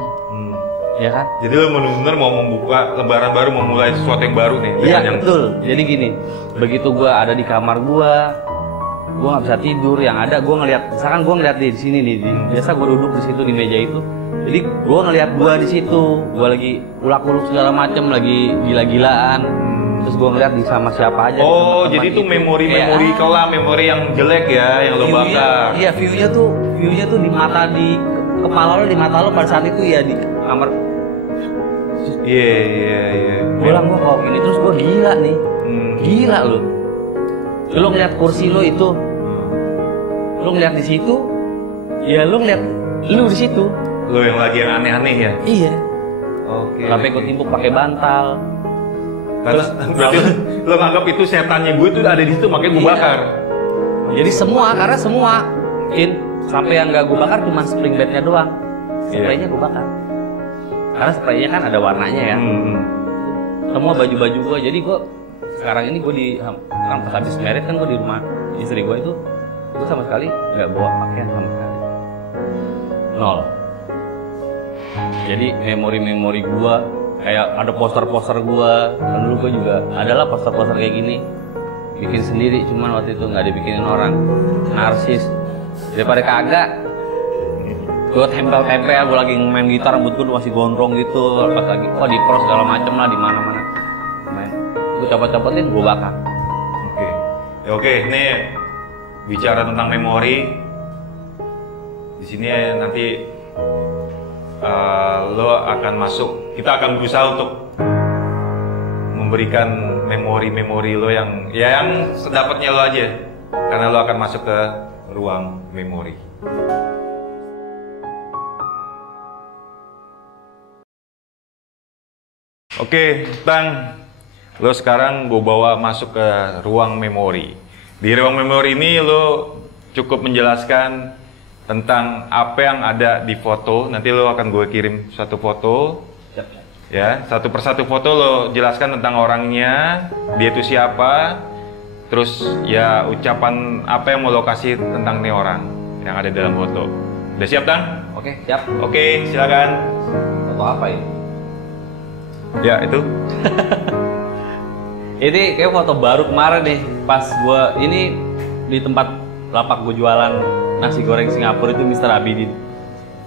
Ya kan? Jadi lo benar-benar mau membuka lembaran baru, mau mulai sesuatu yang baru nih. Iya betul. Jadi gini, begitu gue ada di kamar gue nggak bisa tidur. Yang ada gue ngeliat, misalkan gue ngeliat di sini nih, biasa gue duduk di situ di meja itu. Jadi gue ngeliat gue di situ, gue lagi ulak-uluk segala macem, lagi gila-gilaan. Terus gue ngeliat di sama siapa aja. Oh, jadi itu memori kelam, memori yang jelek ya, yang lo bakar. Iya, view-nya tuh di mata, di kepala lo, di mata lo pada saat itu ya di kamar. Iya. Pulang gue kok ini terus gue gila nih, gila lo. Lo ngeliat kursi lo itu, lo ngeliat di situ, ya lo ngeliat lo di situ. Lo yang lagi yang aneh-aneh ya? Iya. Oke. Sampai gue timpuk pakai bantal. Terus lo nganggap itu setannya gue tuh ada di situ, makanya gue bakar. Jadi semua, karena semua sampai yang nggak gue bakar cuma spring bednya doang. Spraynya gue bakar. Karena spraynya kan ada warnanya ya. Semua baju-baju gue. Jadi gue sekarang ini gue kan pas habis merit kan gue di rumah istri gue itu gue sama sekali nggak bawa pakaian sama sekali. Nol. Jadi memori-memori gue kayak ada poster-poster gue. Dan dulu gue juga adalah poster-poster kayak gini. Bikin sendiri, cuman waktu itu nggak dibikinin orang. Narsis. Daripada kagak, gue tempel-tempel, gue lagi main gitar, rambut gue masih gondrong gitu. Pas lagi, di pros segala macem lah, di mana-mana. Main, gue copot-copotin, gue bakar. Oke, ini bicara tentang memori. Di sini nanti lo akan masuk. Kita akan berusaha untuk memberikan memori-memori lo yang sedapatnya lo aja, karena lo akan masuk ke ruang memori. Oke, Tang, lo sekarang gue bawa masuk ke ruang memori. Di ruang memori ini lo cukup menjelaskan tentang apa yang ada di foto. Nanti lo akan gue kirim satu foto. Ya, satu persatu foto lo jelaskan tentang orangnya, dia itu siapa, terus ya ucapan apa yang mau lo kasih tentang nih orang yang ada dalam foto. Udah siap, Tang? Oke, siap. Oke, silakan. Foto apa ini? Ya, itu. Ini kayak foto baru kemarin nih, pas gua ini di tempat lapak gua jualan nasi goreng Singapura itu Mr. Abidin.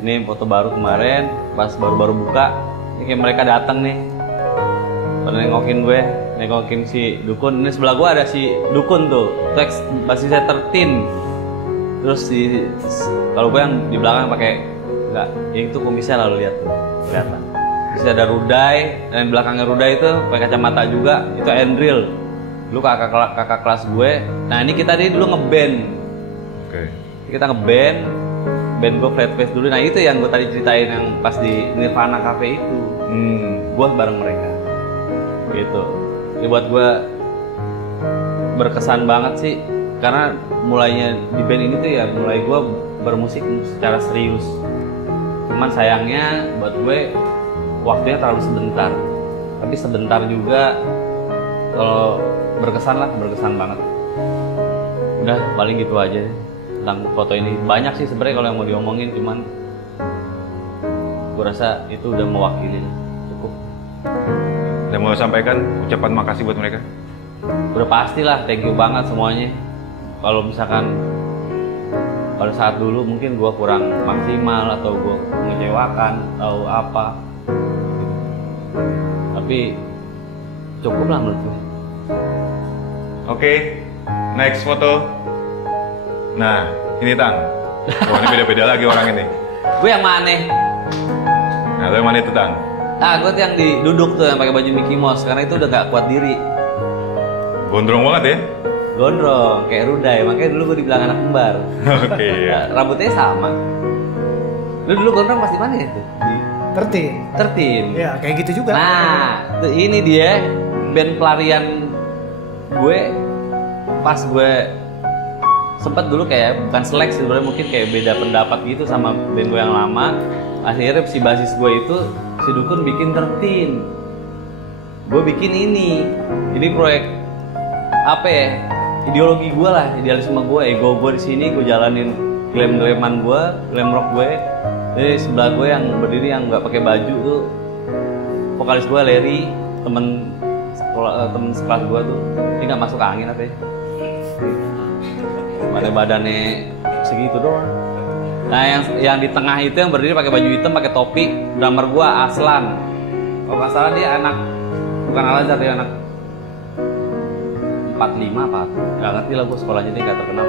Ini foto baru kemarin, pas baru-baru buka. Ini kayak mereka datang nih, pada nengokin si Dukun. Ini sebelah gua ada si Dukun tuh, teks basisnya 13. Terus kalau gua yang di belakang pakai enggak, yang itu kumisnya lalu lihat tuh, kelihatan. Terus ada Rudai, dan belakangnya Rudai itu pakai kacamata juga, itu Andril. Dulu kakak kelas gue. Nah ini kita dulu ngeband. Oke. Kita ngeband, band gue Flat Face dulu. Nah itu yang gue tadi ceritain yang pas di Nirvana Cafe itu. Gue bareng mereka. Gitu. Ini buat gue berkesan banget sih, karena mulainya di band ini tuh ya mulai gue bermusik secara serius. Cuman sayangnya buat gue waktunya terlalu sebentar. Tapi sebentar juga, kalau berkesan banget. Udah paling gitu aja tentang foto ini. Banyak sih sebenarnya kalau yang mau diomongin, cuman gue rasa itu udah mewakili, cukup. Dan mau sampaikan ucapan makasih buat mereka? Udah pastilah, thank you banget semuanya. Kalau misalkan pada saat dulu mungkin gue kurang maksimal atau gue mengecewakan atau apa, tapi cukup lah menurut gue. Oke, next foto. Nah, ini Tang. Oh, ini beda-beda lagi orang ini. Gue yang mana? Nah, lo yang mana itu, Tang? Nah, gue tuh yang duduk tuh yang pakai baju Mickey Mouse, karena itu udah gak kuat diri. Gondrong banget ya? Gondrong, kayak Rudai, makanya dulu gue dibilang anak kembar. Oke, ya. Rambutnya sama. Lu dulu gondrong pasti mana ya tuh? 13. Ya, kayak gitu juga. Nah, tuh ini dia band pelarian gue pas gue sempet dulu kayak bukan selek sih, sebenarnya mungkin kayak beda pendapat gitu sama band gue yang lama. Akhirnya si basis gue itu si Dukun bikin 13. Gue bikin ini. Jadi proyek apa ya? Ideologi gue lah, idealisme gue, ego gue di sini gue jalanin glam-glaman gue, glam rock gue. Jadi sebelah gue yang berdiri yang nggak pakai baju tuh vokalis gue Larry, temen sekelas gue tuh, ini nggak masuk angin apa ya? Badannya segitu doang. Nah yang di tengah itu yang berdiri pakai baju hitam, pakai topi, drummer gue Aslan. Kalau nggak salah dia anak, bukan Al-Azhar, dia anak 45 apa? Nggak ngerti lah gue sekolahnya, dia nggak terkenal.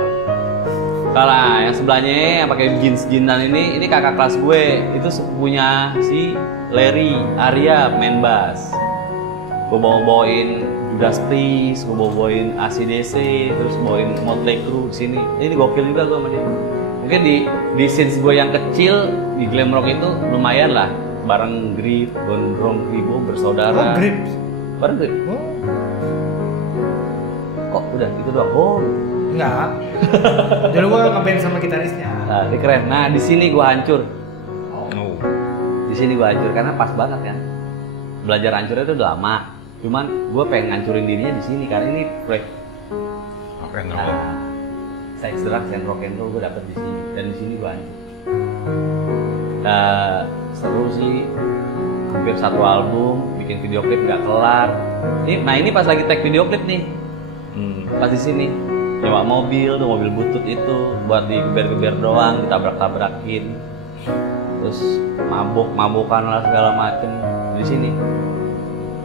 Kalau yang sebelahnya yang pakai jeans-jeansan ini kakak kelas gue, itu sepupunya si Larry, Arya, main bass. Gue bawain Judas Priest, gue bawain AC/DC, terus bawain Motley Crue di sini. Ini gokil juga gue sama dia. Mungkin di scenes gue yang kecil di glam rock itu lumayan lah, bareng Grip, Gondrong, Kribo, bersaudara. Oh, Grip. Bareng Grip. Kok udah gitu doang? Oh, Enggak. Dulu gua ngeband sama gitarisnya. Nah, ini keren. Nah, di sini gua hancur. Oh. Di sini gua hancur karena pas banget kan. Belajar hancurnya itu udah lama. Cuman gua pengen ngancurin dirinya di sini karena ini proyek. Rock and roll. Nah, sex, drugs, and rock and roll gua dapet di sini dan di sini gua hancur. Seru sih. Hampir 1 album, bikin video klip nggak kelar. Ini pas lagi tag video klip nih. Pas di sini nyewa mobil tuh, mobil butut itu buat digeber-geber doang, ditabrak-tabrakin, terus mabuk-mabukan lah segala macem di sini.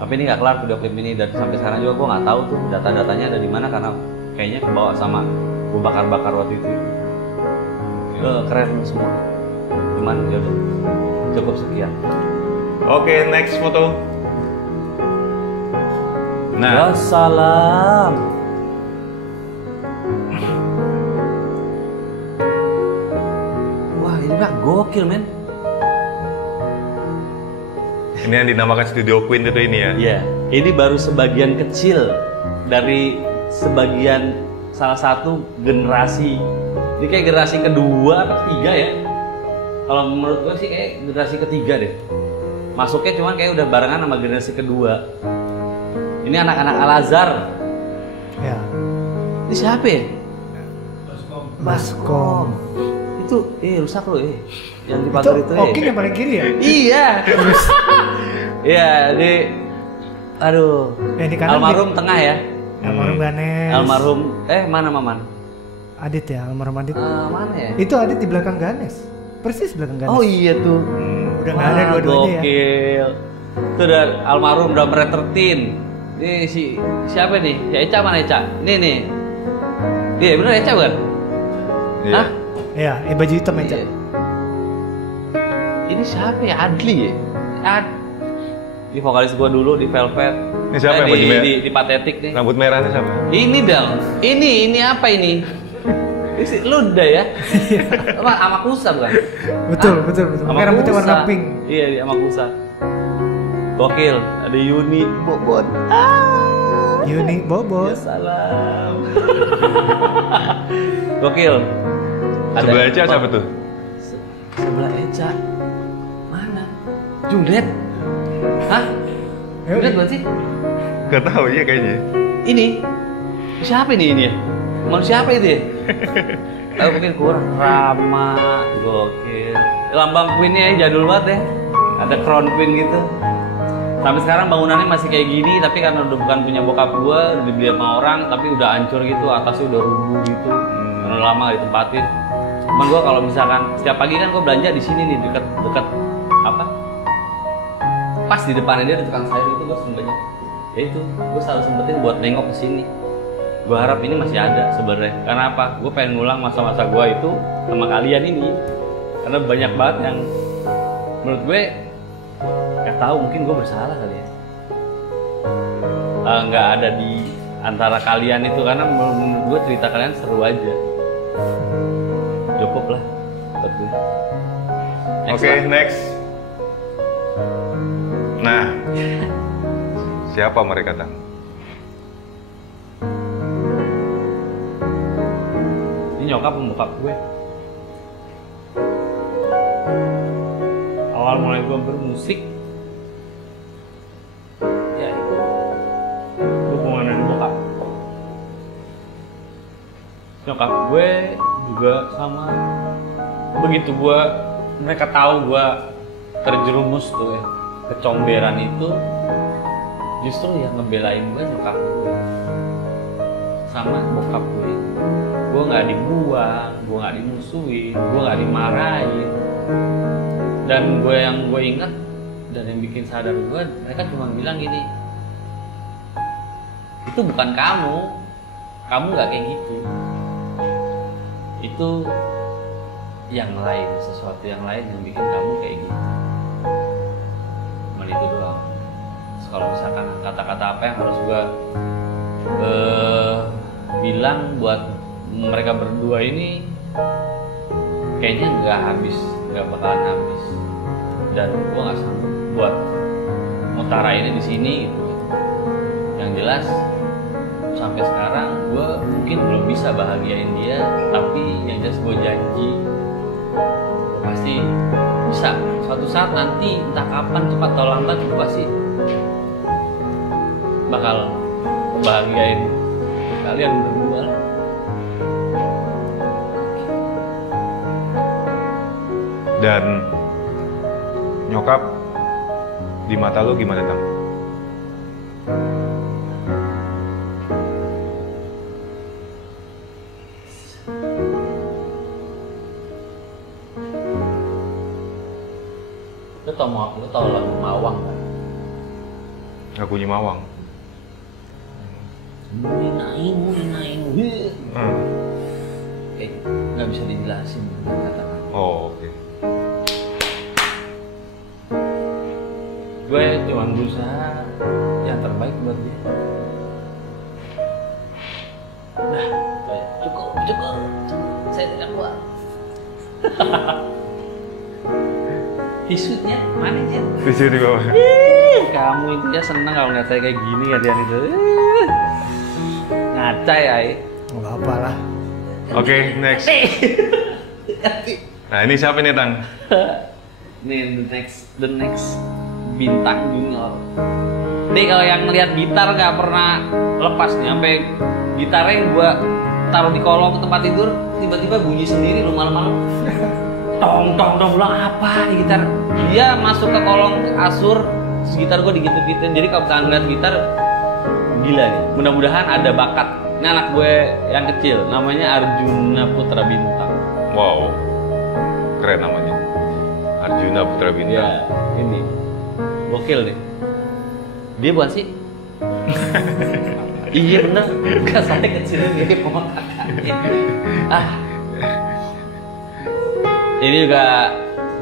Tapi ini nggak kelar video klip ini dan sampai sekarang juga gue nggak tahu tuh data-datanya ada di mana karena kayaknya kebawa sama gue bakar-bakar waktu itu. Keren semua. Cuman yaudah cukup sekian. Oke, next foto. Nah, Wassalam. Wah, ini mah gokil, men. ini yang dinamakan Studio Queen itu ini ya. Iya, ini baru sebagian kecil dari sebagian salah satu generasi. Ini kayak generasi kedua atau ketiga ya. Kalau menurut gue sih kayak generasi ketiga deh. Masuknya cuman kayak udah barengan sama generasi kedua. Ini anak-anak Al-Azhar. Ya. Ini siapa ya? Baskom. Itu, rusak loh yang di Itu pagar itu Oking yang paling kiri ya? Iya. Iya, di aduh. Yang di kanan Almarhum tengah ya. Almarhum Ganes. Almarhum mana Maman? Adit ya, almarhum Adit. Mana ya? Itu Adit di belakang Ganes. Persis belakang Ganes. Oh iya tuh. Udah nggak ada dua-duanya ya. Gokil. Itu udah almarhum udah meretertin. Ini siapa nih? Ya Eca mana Eca? Nih. Iya bener Eca bukan? Iya. Hah? Iya, baju hitam aja. Iya. Ini siapa ya? Adli ya? Ini vokalis gua dulu di Velvet. Ini siapa yang baju merah? Di Patetik nih. Rambut merahnya siapa? Ini dong. Ini apa ini? Lu udah ya? Sama Kusa bukan? Betul. Sama Pakai rambutnya Kusa. warna pink. Iya, sama Kusa. Gokil. Ada Yuni, Bobon. Yuni Bobot. Ya salam. Gokil. Sebelah Eca siapa tuh? Sebelah Eca. Mana? Juliet. Hah? Juliet bukan sih? Gak tahu ya kayaknya. Ini. Siapa ini ya? Manusia siapa itu ya? Mungkin kurang Rama. Gokil. Lambang Queen-nya jadul banget ya. Ada crown queen gitu. Sampai sekarang bangunannya masih kayak gini, tapi karena udah bukan punya bokap gua, udah dibeli sama orang, tapi udah hancur gitu, atasnya udah rubuh gitu. Udah lama gak ditempatin. Cuman gua kalau misalkan setiap pagi kan gua belanja di sini nih dekat apa? Pas di depannya dia ada tukang sayur itu gua sembunyi. Ya itu, gua selalu sempetin buat nengok ke sini. Gua harap ini masih ada sebenarnya. Karena apa? Gua pengen ngulang masa-masa gua itu sama kalian ini. Karena banyak banget yang menurut gue nggak tahu, mungkin gue bersalah kali ya, nggak ada di antara kalian itu karena menurut gue cerita kalian seru aja, cukup lah buat gue. Oke, next. Nah, siapa mereka Tang? Ini nyokap pembokap gue. Awal mulai gue bermusik ya itu hubungan dengan bokap. Nyokap gue juga sama, begitu mereka tahu gue terjerumus tuh ya kecomberan itu, justru yang ngebelain gue nyokap gue sama bokap gue. Gue nggak dibuang, gue nggak dimusuhin, gue nggak dimarahin. Dan yang gue ingat dan yang bikin sadar gue, mereka cuma bilang gini, itu bukan kamu nggak kayak gitu, itu yang lain, sesuatu yang lain yang bikin kamu kayak gitu. Cuman itu doang. Terus kalau misalkan kata-kata apa yang harus gue bilang buat mereka berdua ini, kayaknya nggak bakalan habis, dan gue nggak sanggup buat ngutarainnya di sini gitu. Yang jelas sampai sekarang gue mungkin belum bisa bahagiain dia, tapi yang jelas gue janji gua pasti bisa suatu saat nanti, entah kapan, cepat atau lambat, gue pasti bakal bahagiain kalian berdua. Dan nyokap di mata lo gimana, Tang? Lo tau lagu Mawang kan? Lagunya Mawang. Naing. Nggak bisa dijelasin katakan. Oh, oke. Gue cuma berusaha yang terbaik buat dia. Udah, cukup. Saya tidak kuat. Tisutnya mana Jen? Tisu di bawah. Kamu itu ya seneng kalau ngeliat saya kayak gini kalian itu. Ngacai ay. Nggak apa lah. Oke, next. Nah, ini siapa nih, Tang? Nih the next bintang junior. Nih kalau yang ngeliat gitar nggak pernah lepas nih, sampai gitarnya gua taruh di kolong tempat tidur, tiba-tiba bunyi sendiri lo malam-malam. Tong bilang apa di gitar? Dia masuk ke kolong kasur, gitar gue digitu-gituin. Jadi kalau misalkan ngeliat gitar, gila nih. Mudah-mudahan ada bakat. Ini anak gue yang kecil, namanya Arjuna Putra Bintang. Wow, keren namanya. Arjuna Putra Bintang. Ya, ini gokil deh. Dia bukan sih? Iya bener, gak saya kecilnya mirip sama kakaknya. Ini juga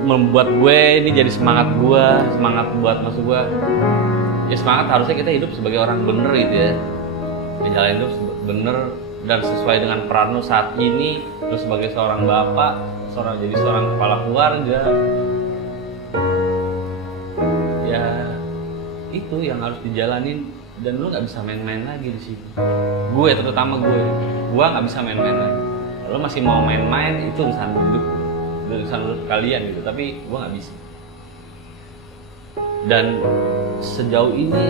membuat gue ini jadi semangat buat masuk gue. Ya semangat harusnya kita hidup sebagai orang bener gitu ya. Menjalani hidup bener dan sesuai dengan peran lo saat ini. Lo sebagai seorang bapak, jadi seorang kepala keluarga. Ya itu yang harus dijalanin dan lo nggak bisa main-main lagi di sini. Terutama gue nggak bisa main-main lagi. Lo masih mau main-main itu urusan hidup. Urusan kalian gitu, tapi gue nggak bisa. Dan sejauh ini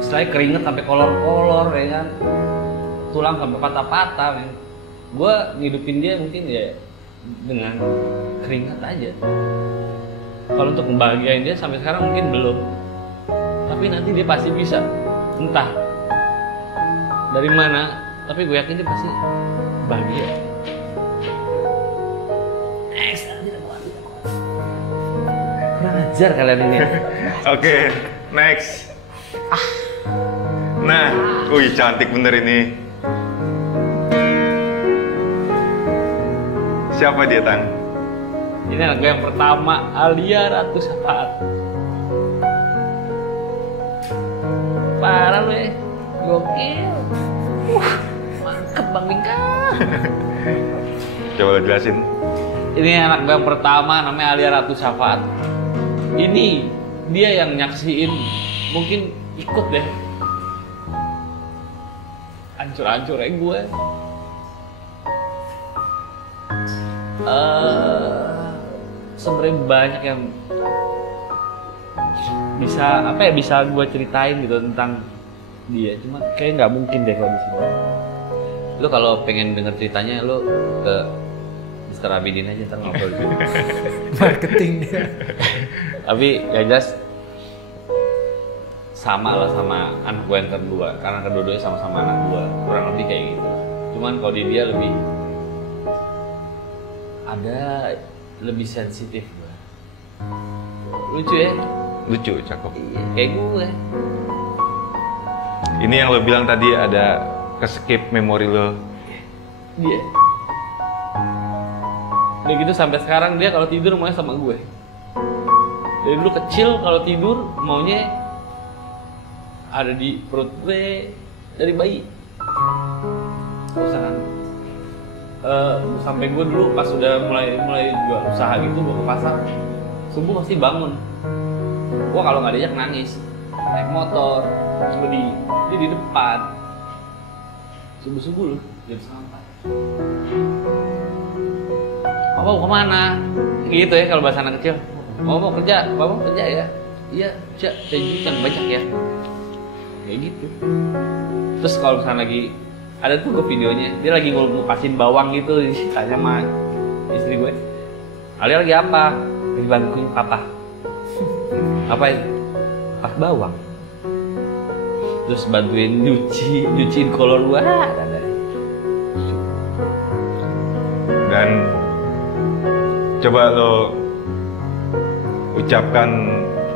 saya keringet sampai kolor-kolor ya kan, tulang sampai patah-patah men. Gue ngidupin dia mungkin ya dengan keringat aja. Kalau untuk membahagiain dia sampai sekarang mungkin belum, tapi nanti dia pasti bisa, entah dari mana, tapi gue yakin dia pasti bahagia. Kurang ajar kalian ini. Oke, next. Nah, wih cantik bener ini. Siapa dia, Tang? Ini anak gue yang pertama, Alia Ratu Safaat. Parah lu ya, gokil. Mantep Bang Bingka. Coba lo jelasin. Ini anak gue yang pertama, namanya Alia Ratu Safaat. Ini dia yang nyaksiin, mungkin ikut deh hancur-hancurnya gue. Sebenarnya banyak yang bisa gue ceritain gitu tentang dia, cuma kayak nggak mungkin deh kalau di sini. Lo kalau pengen denger ceritanya lo ke Mr. Abidin aja, ntar ngobrol gitu. Marketing dia. Tapi ya jelas sama lah sama anak gue yang kedua, karena kedua-duanya sama-sama anak gue, kurang lebih kayak gitu. Cuman kalau di dia lebih sensitif gue. Lucu ya? Lucu, cakep. Iya, kayak gue. Ini yang lo bilang tadi ada ke-skip memori lo. Dia. Udah gitu sampai sekarang dia kalau tidur maunya sama gue. Dari dulu kecil kalau tidur maunya ada di perut gue dari bayi. Usaha. Sampai gue dulu pas udah mulai jual usaha gitu, gue ke pasar subuh pasti bangun. Gue kalau nggak diajak nangis, naik motor, terus dia di depan Subuh-subuh lu jam sampai. Bapak mau kemana? Gitu ya kalau bahasa anak kecil. Mau kerja, bapak mau kerja ya? Iya, saya yang banyak ya. Kayak gitu. Terus kalau misalnya lagi ada tuh gue videonya, dia lagi ngupasin bawang gitu, tanya sama istri gue, Alia lagi apa? Lagi bantuin papa. Apa itu? Pas bawang. Terus bantuin nyuciin kolor gua. Dan coba lo ucapkan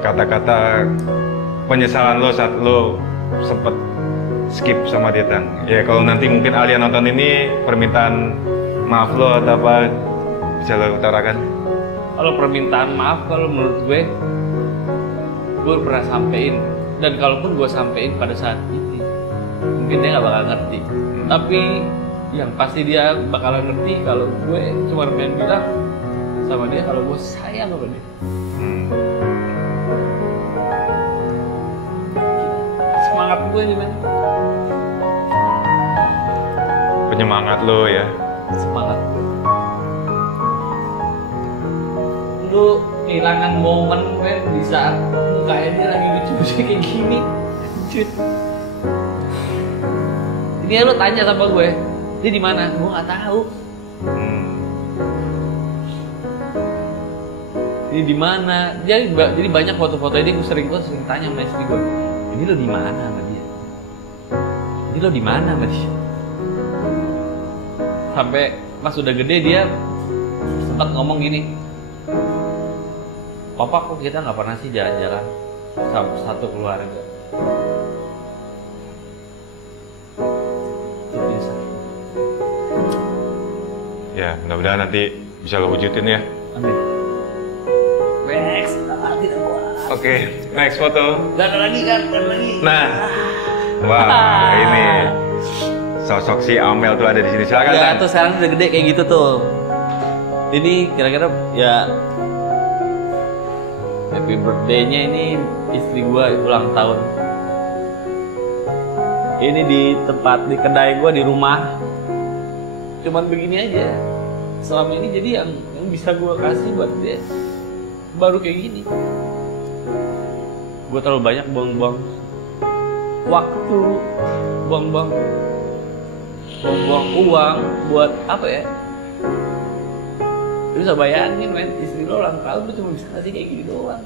kata-kata penyesalan lo saat lo sempet skip sama dia, Tan. Ya kalau nanti mungkin Alia nonton ini, permintaan maaf lo atau apa bisa lo utarakan? Kalau permintaan maaf, kalau menurut gue pernah sampein. Dan kalaupun gue sampein pada saat itu, mungkin dia nggak bakal ngerti. Tapi yang pasti dia bakalan ngerti kalau gue cuma pengen bilang sama dia kalau gue sayang sama dia. Semangat gue gimana? Penyemangat lo ya. Semangat. Lu kehilangan momen kan di saat mukanya dia lagi lucu-lucu kayak gini. Cut. Ini lu tanya sama gue, dia di mana? Gue nggak tahu. Ini di mana? Jadi banyak foto-foto ini gue sering tanya sama istri gue. Ini lo di mana sama dia? Ini lo di mana sama dia? Sampai pas udah gede dia sempat ngomong gini, Papa kok kita nggak pernah sih jalan-jalan satu keluarga? Ya, mudah-mudahan nanti bisa lo wujudin ya. Amin. Next, tidak kuat. Oke, next foto. Gak ada lagi kan? Gak ada lagi. Nah, wah ini sosok si Amel tuh ada di sini. Silakan. Ya, tuh sekarang udah gede kayak gitu tuh. Ini kira-kira ya happy birthday-nya ini istri gua ulang tahun. Ini di tempat di kedai gua di rumah. Cuman begini aja. Selama ini jadi yang bisa gua kasih buat dia baru kayak gini. Gua terlalu banyak buang-buang waktu, buang-buang uang buat apa ya? Lu bisa bayangin men, istri lo ulang tahun lu cuma bisa kasih kayak gini doang.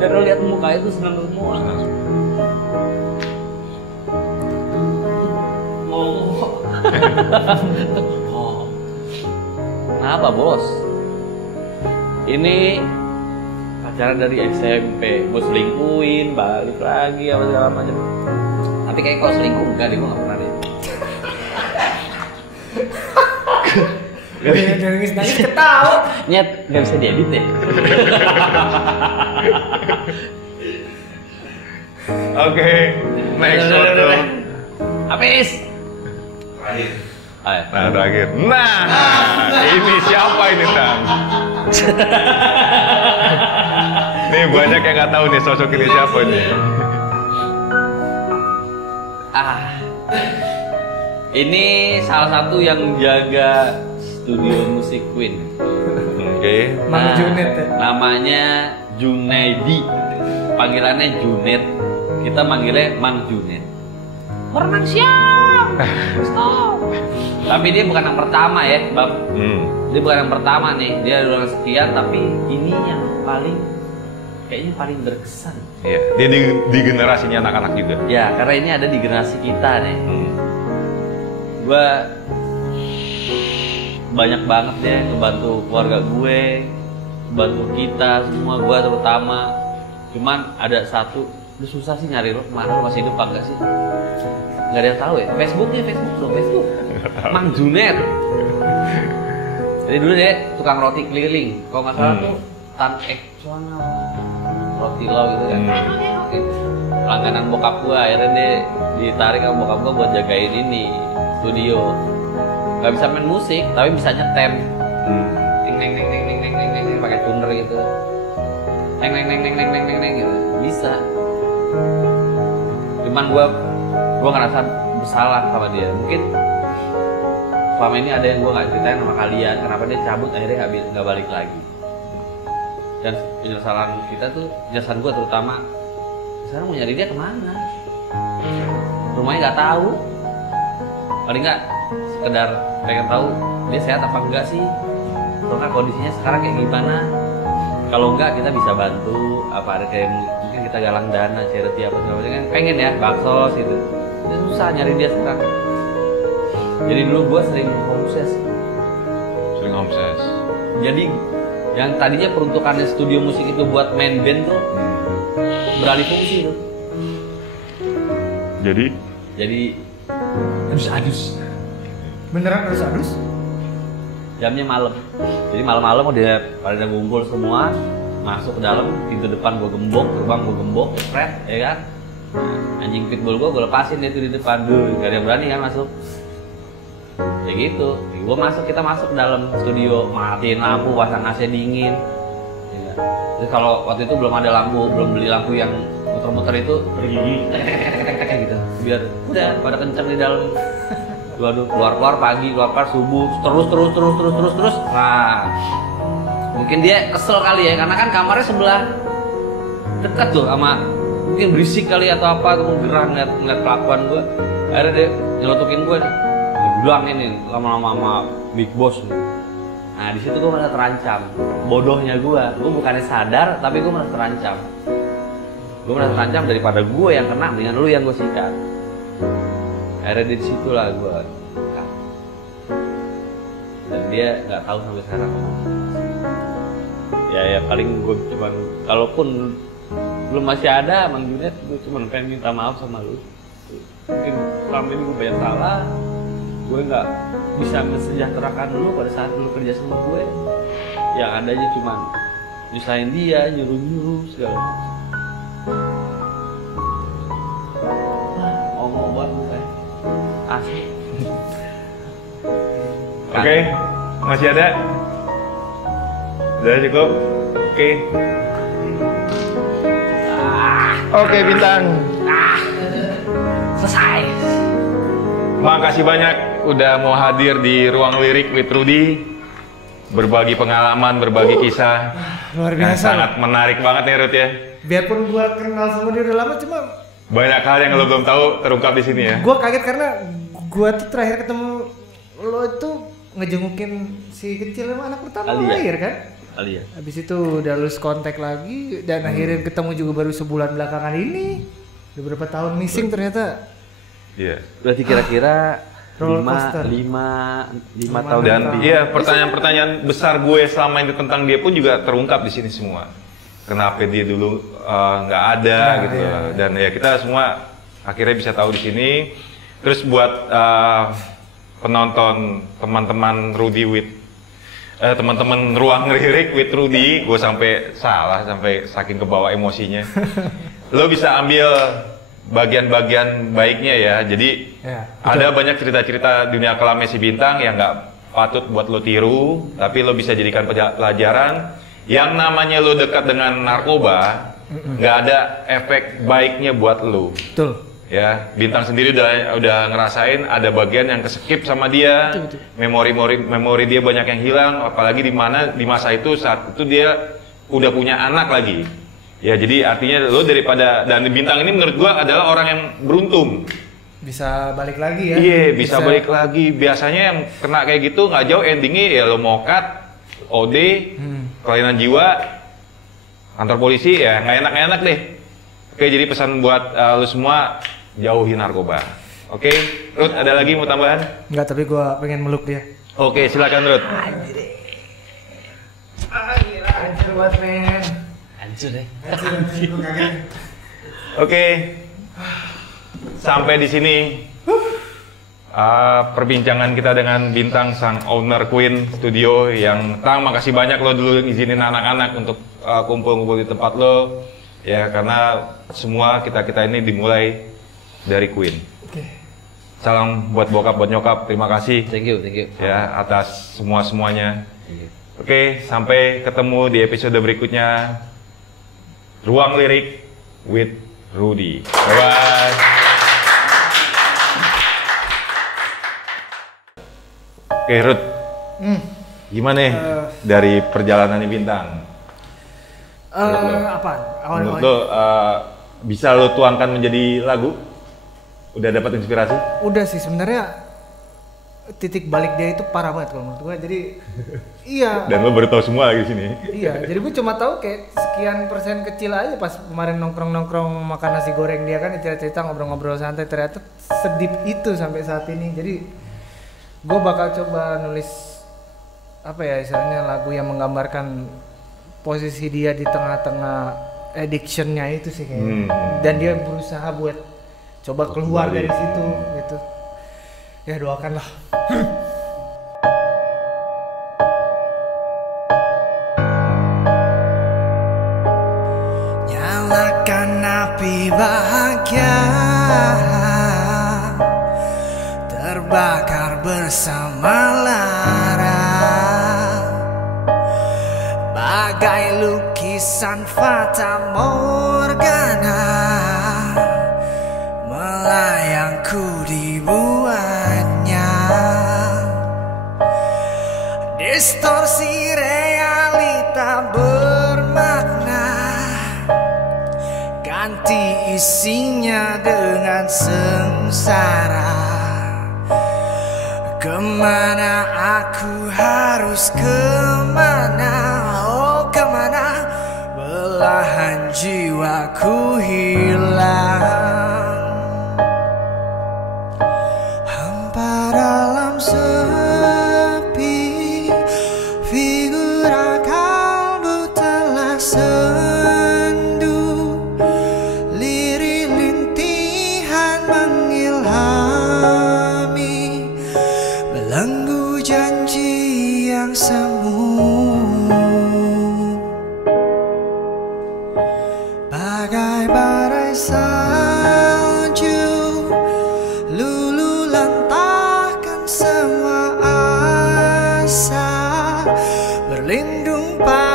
Dan lo lihat muka itu senang semua. Oh. Kenapa bos? Ini pacaran dari SMP, gue selingkuhin, balik lagi apa segala macam. Tapi kayak kalau selingkuh enggak deh, gue nggak pernah deh. Nangis ketawa. Nyet, nggak bisa diedit ya. Oke, next foto. Habis. Nah, terakhir. Nah, ini siapa ini, Tan? Nih banyak yang nggak tahu nih sosok ini siapa nih. Ini salah satu yang jaga studio musik Queen. Oke. Mang Junet ya? Namanya Junaidi. Panggilannya Junet. Kita manggilnya Mang Junet. Orang siap. Stop. Tapi dia bukan yang pertama ya, Bang. Dia bukan yang pertama nih. Dia ada orang sekian, tapi ini yang kayaknya paling berkesan. Iya. Dia di generasinya anak-anak juga. Ya, karena ini ada di generasi kita nih. Gue banyak banget ya ngebantu keluarga gue, ngebantu kita semua, gue terutama. Cuman ada satu, lu susah sih nyari lo kemana, lo masih hidup apa enggak sih? Nggak ada yang tahu ya. Facebook Facebook. Mang Junet. Jadi dulu dia tukang roti keliling. Kalau nggak salah tuh Tan Ek Chuan roti lau gitu kan. Langganan bokap gua, akhirnya dia ditarik sama bokap gua buat jagain ini studio. Gak bisa main musik, tapi bisa nyetem. Neng pakai tuner gitu. Neng gitu. Bisa. Cuman gue ngerasa bersalah sama dia. Mungkin selama ini ada yang gue nggak ceritain sama kalian, kenapa dia cabut akhirnya nggak balik lagi. Dan penyesalan kita tuh, penyesalan gue terutama, sekarang mau nyari dia kemana? Rumahnya nggak tahu, paling nggak sekedar pengen tahu dia sehat apa enggak sih, atau nggak kondisinya sekarang kayak gimana. Kalau enggak kita bisa bantu, apa ada kayak mungkin kita galang dana, charity apa segala macam kan pengen ya, baksos gitu. Itu susah nyari dia sekarang. Jadi dulu gue sering homses. Jadi yang tadinya peruntukannya studio musik itu buat main band tuh beralih fungsi tuh. Jadi adus. Beneran adus? Jamnya malam. Jadi malam-malam udah pada ngumpul semua, masuk ke dalam, pintu depan gue gembok, gerbang gue gembok, pret, ya kan? Anjing pitbull gue lepasin dia tuh di depan, gak ada yang berani kan masuk. Ya gitu, kita masuk ke dalam studio, matiin lampu, pasang AC dingin. Ya. Terus kalau waktu itu belum ada lampu, belum beli lampu yang muter-muter itu, gitu. Biar udah pada kenceng di dalam. Waduh, keluar pagi, keluar subuh, terus. Nah, mungkin dia kesel kali ya, karena kan kamarnya sebelah dekat tuh sama, mungkin berisik kali atau apa, tuh gerah ngeliat kelakuan gue. Akhirnya dia nyelotokin gue, bilang ini lama-lama sama Big Boss. Nah, di situ gue merasa terancam. Bodohnya gue bukannya sadar, tapi gue merasa terancam. Gue merasa terancam daripada gue yang kena, dengan lu yang gue sikat. Akhirnya di situ lah gue, dan dia nggak tahu sampai sekarang. Ya paling gue cuman, kalaupun belum masih ada Mang Junet, gue cuman pengen minta maaf sama lu. Mungkin selama ini gue banyak salah, gue nggak bisa mensejahterakan lu pada saat lu kerja sama gue. Yang adanya cuman nyusahin dia, nyuruh segala macam. Ngomong banget saya. Asli. Oke, masih ada? Udah cukup? Oke. Oke, Bintang. Selesai. Makasih banyak udah mau hadir di Ruang Lirik with Rudy. Berbagi pengalaman, berbagi kisah. Luar biasa. Sangat menarik banget nih, Rud ya. Biarpun gua kenal sama dia udah lama, cuma banyak hal yang lo belum tahu terungkap di sini ya. Gua kaget karena gua tuh terakhir ketemu lo itu ngejengukin si kecil emang anak pertama lahir kan? Alia. Habis itu udah lulus kontak lagi dan akhirnya ketemu juga baru sebulan belakangan ini. Udah berapa tahun missing ternyata. Iya. Berarti kira-kira Roller coaster. 5 tahun. Dan iya, pertanyaan-pertanyaan besar gue selama ini tentang dia pun juga terungkap di sini semua. Kenapa dia dulu nggak ada gitu. Iya. Dan ya kita semua akhirnya bisa tahu di sini. Terus buat penonton teman-teman Rudy with teman-teman Ruang Lirik with Rudy, gue sampai saking kebawa emosinya. Lo bisa ambil bagian-bagian baiknya ya. Jadi Ya, ada banyak cerita-cerita dunia kelamnya si Bintang yang nggak patut buat lo tiru, tapi lo bisa jadikan pelajaran. Yang namanya lo dekat dengan narkoba, nggak ada efek baiknya buat lo. Betul. Ya, Bintang sendiri udah ngerasain ada bagian yang keskip sama dia. Betul. Memori dia banyak yang hilang, apalagi di masa itu saat itu dia udah punya anak lagi. Ya, jadi artinya lo daripada, dan Bintang ini menurut gua adalah orang yang beruntung. Bisa balik lagi ya. Iya, bisa balik lagi. Biasanya yang kena kayak gitu nggak jauh endingnya ya lo mokat, OD, kelainan jiwa, kantor polisi, ya nggak enak-enak deh. Oke, jadi pesan buat lo semua, jauhi narkoba. Oke, Ruth, ada lagi mau tambahan? Enggak, tapi gua pengen meluk dia. Oke, silakan Ruth. Anjir banget, men. Hancur deh. Oke, sampai di sini perbincangan kita dengan Bintang, sang owner Queen Studio. Yang makasih banyak lo dulu ngizinin anak-anak untuk kumpul-kumpul di tempat lo. Ya, karena semua kita ini dimulai dari Queen. Oke. Salam buat bokap, buat nyokap. Terima kasih. Thank you. Ya, atas semuanya. Oke, sampai ketemu di episode berikutnya. Ruang Lirik with Rudy. Bye bye. Oke, Ruth. Gimana nih dari perjalanannya Bintang? Apaan? Menurut lo bisa lo tuangkan menjadi lagu? Udah dapat inspirasi? Udah sih sebenarnya titik balik dia itu parah banget kalau menurut gue. Jadi iya. Dan lo baru tahu semua lagi sini. Iya, jadi gue cuma tahu kayak sekian persen kecil aja pas kemarin nongkrong makan nasi goreng dia kan cerita-cerita ngobrol-ngobrol santai, ternyata sedip itu sampai saat ini. Jadi gue bakal coba nulis apa ya istilahnya lagu yang menggambarkan posisi dia di tengah-tengah addiction-nya itu sih kayaknya. Dan dia berusaha buat coba keluar dari situ gitu. Ya doakanlah. Nyalakan api bahagia, terbakar bersama lara, bagai lukisan fata morgana, melayangku dibuatnya. Distorsi realita bermakna, ganti isinya dengan sengsara. Kemana aku harus kemana, oh kemana, belahan jiwaku hilang. Hampa dalam sepi, figura kalbu telah sendu, lirih lintihan mengilhami, belenggu janji yang semu, bagai badai salju, lulu lantahkan semua asa, berlindung pada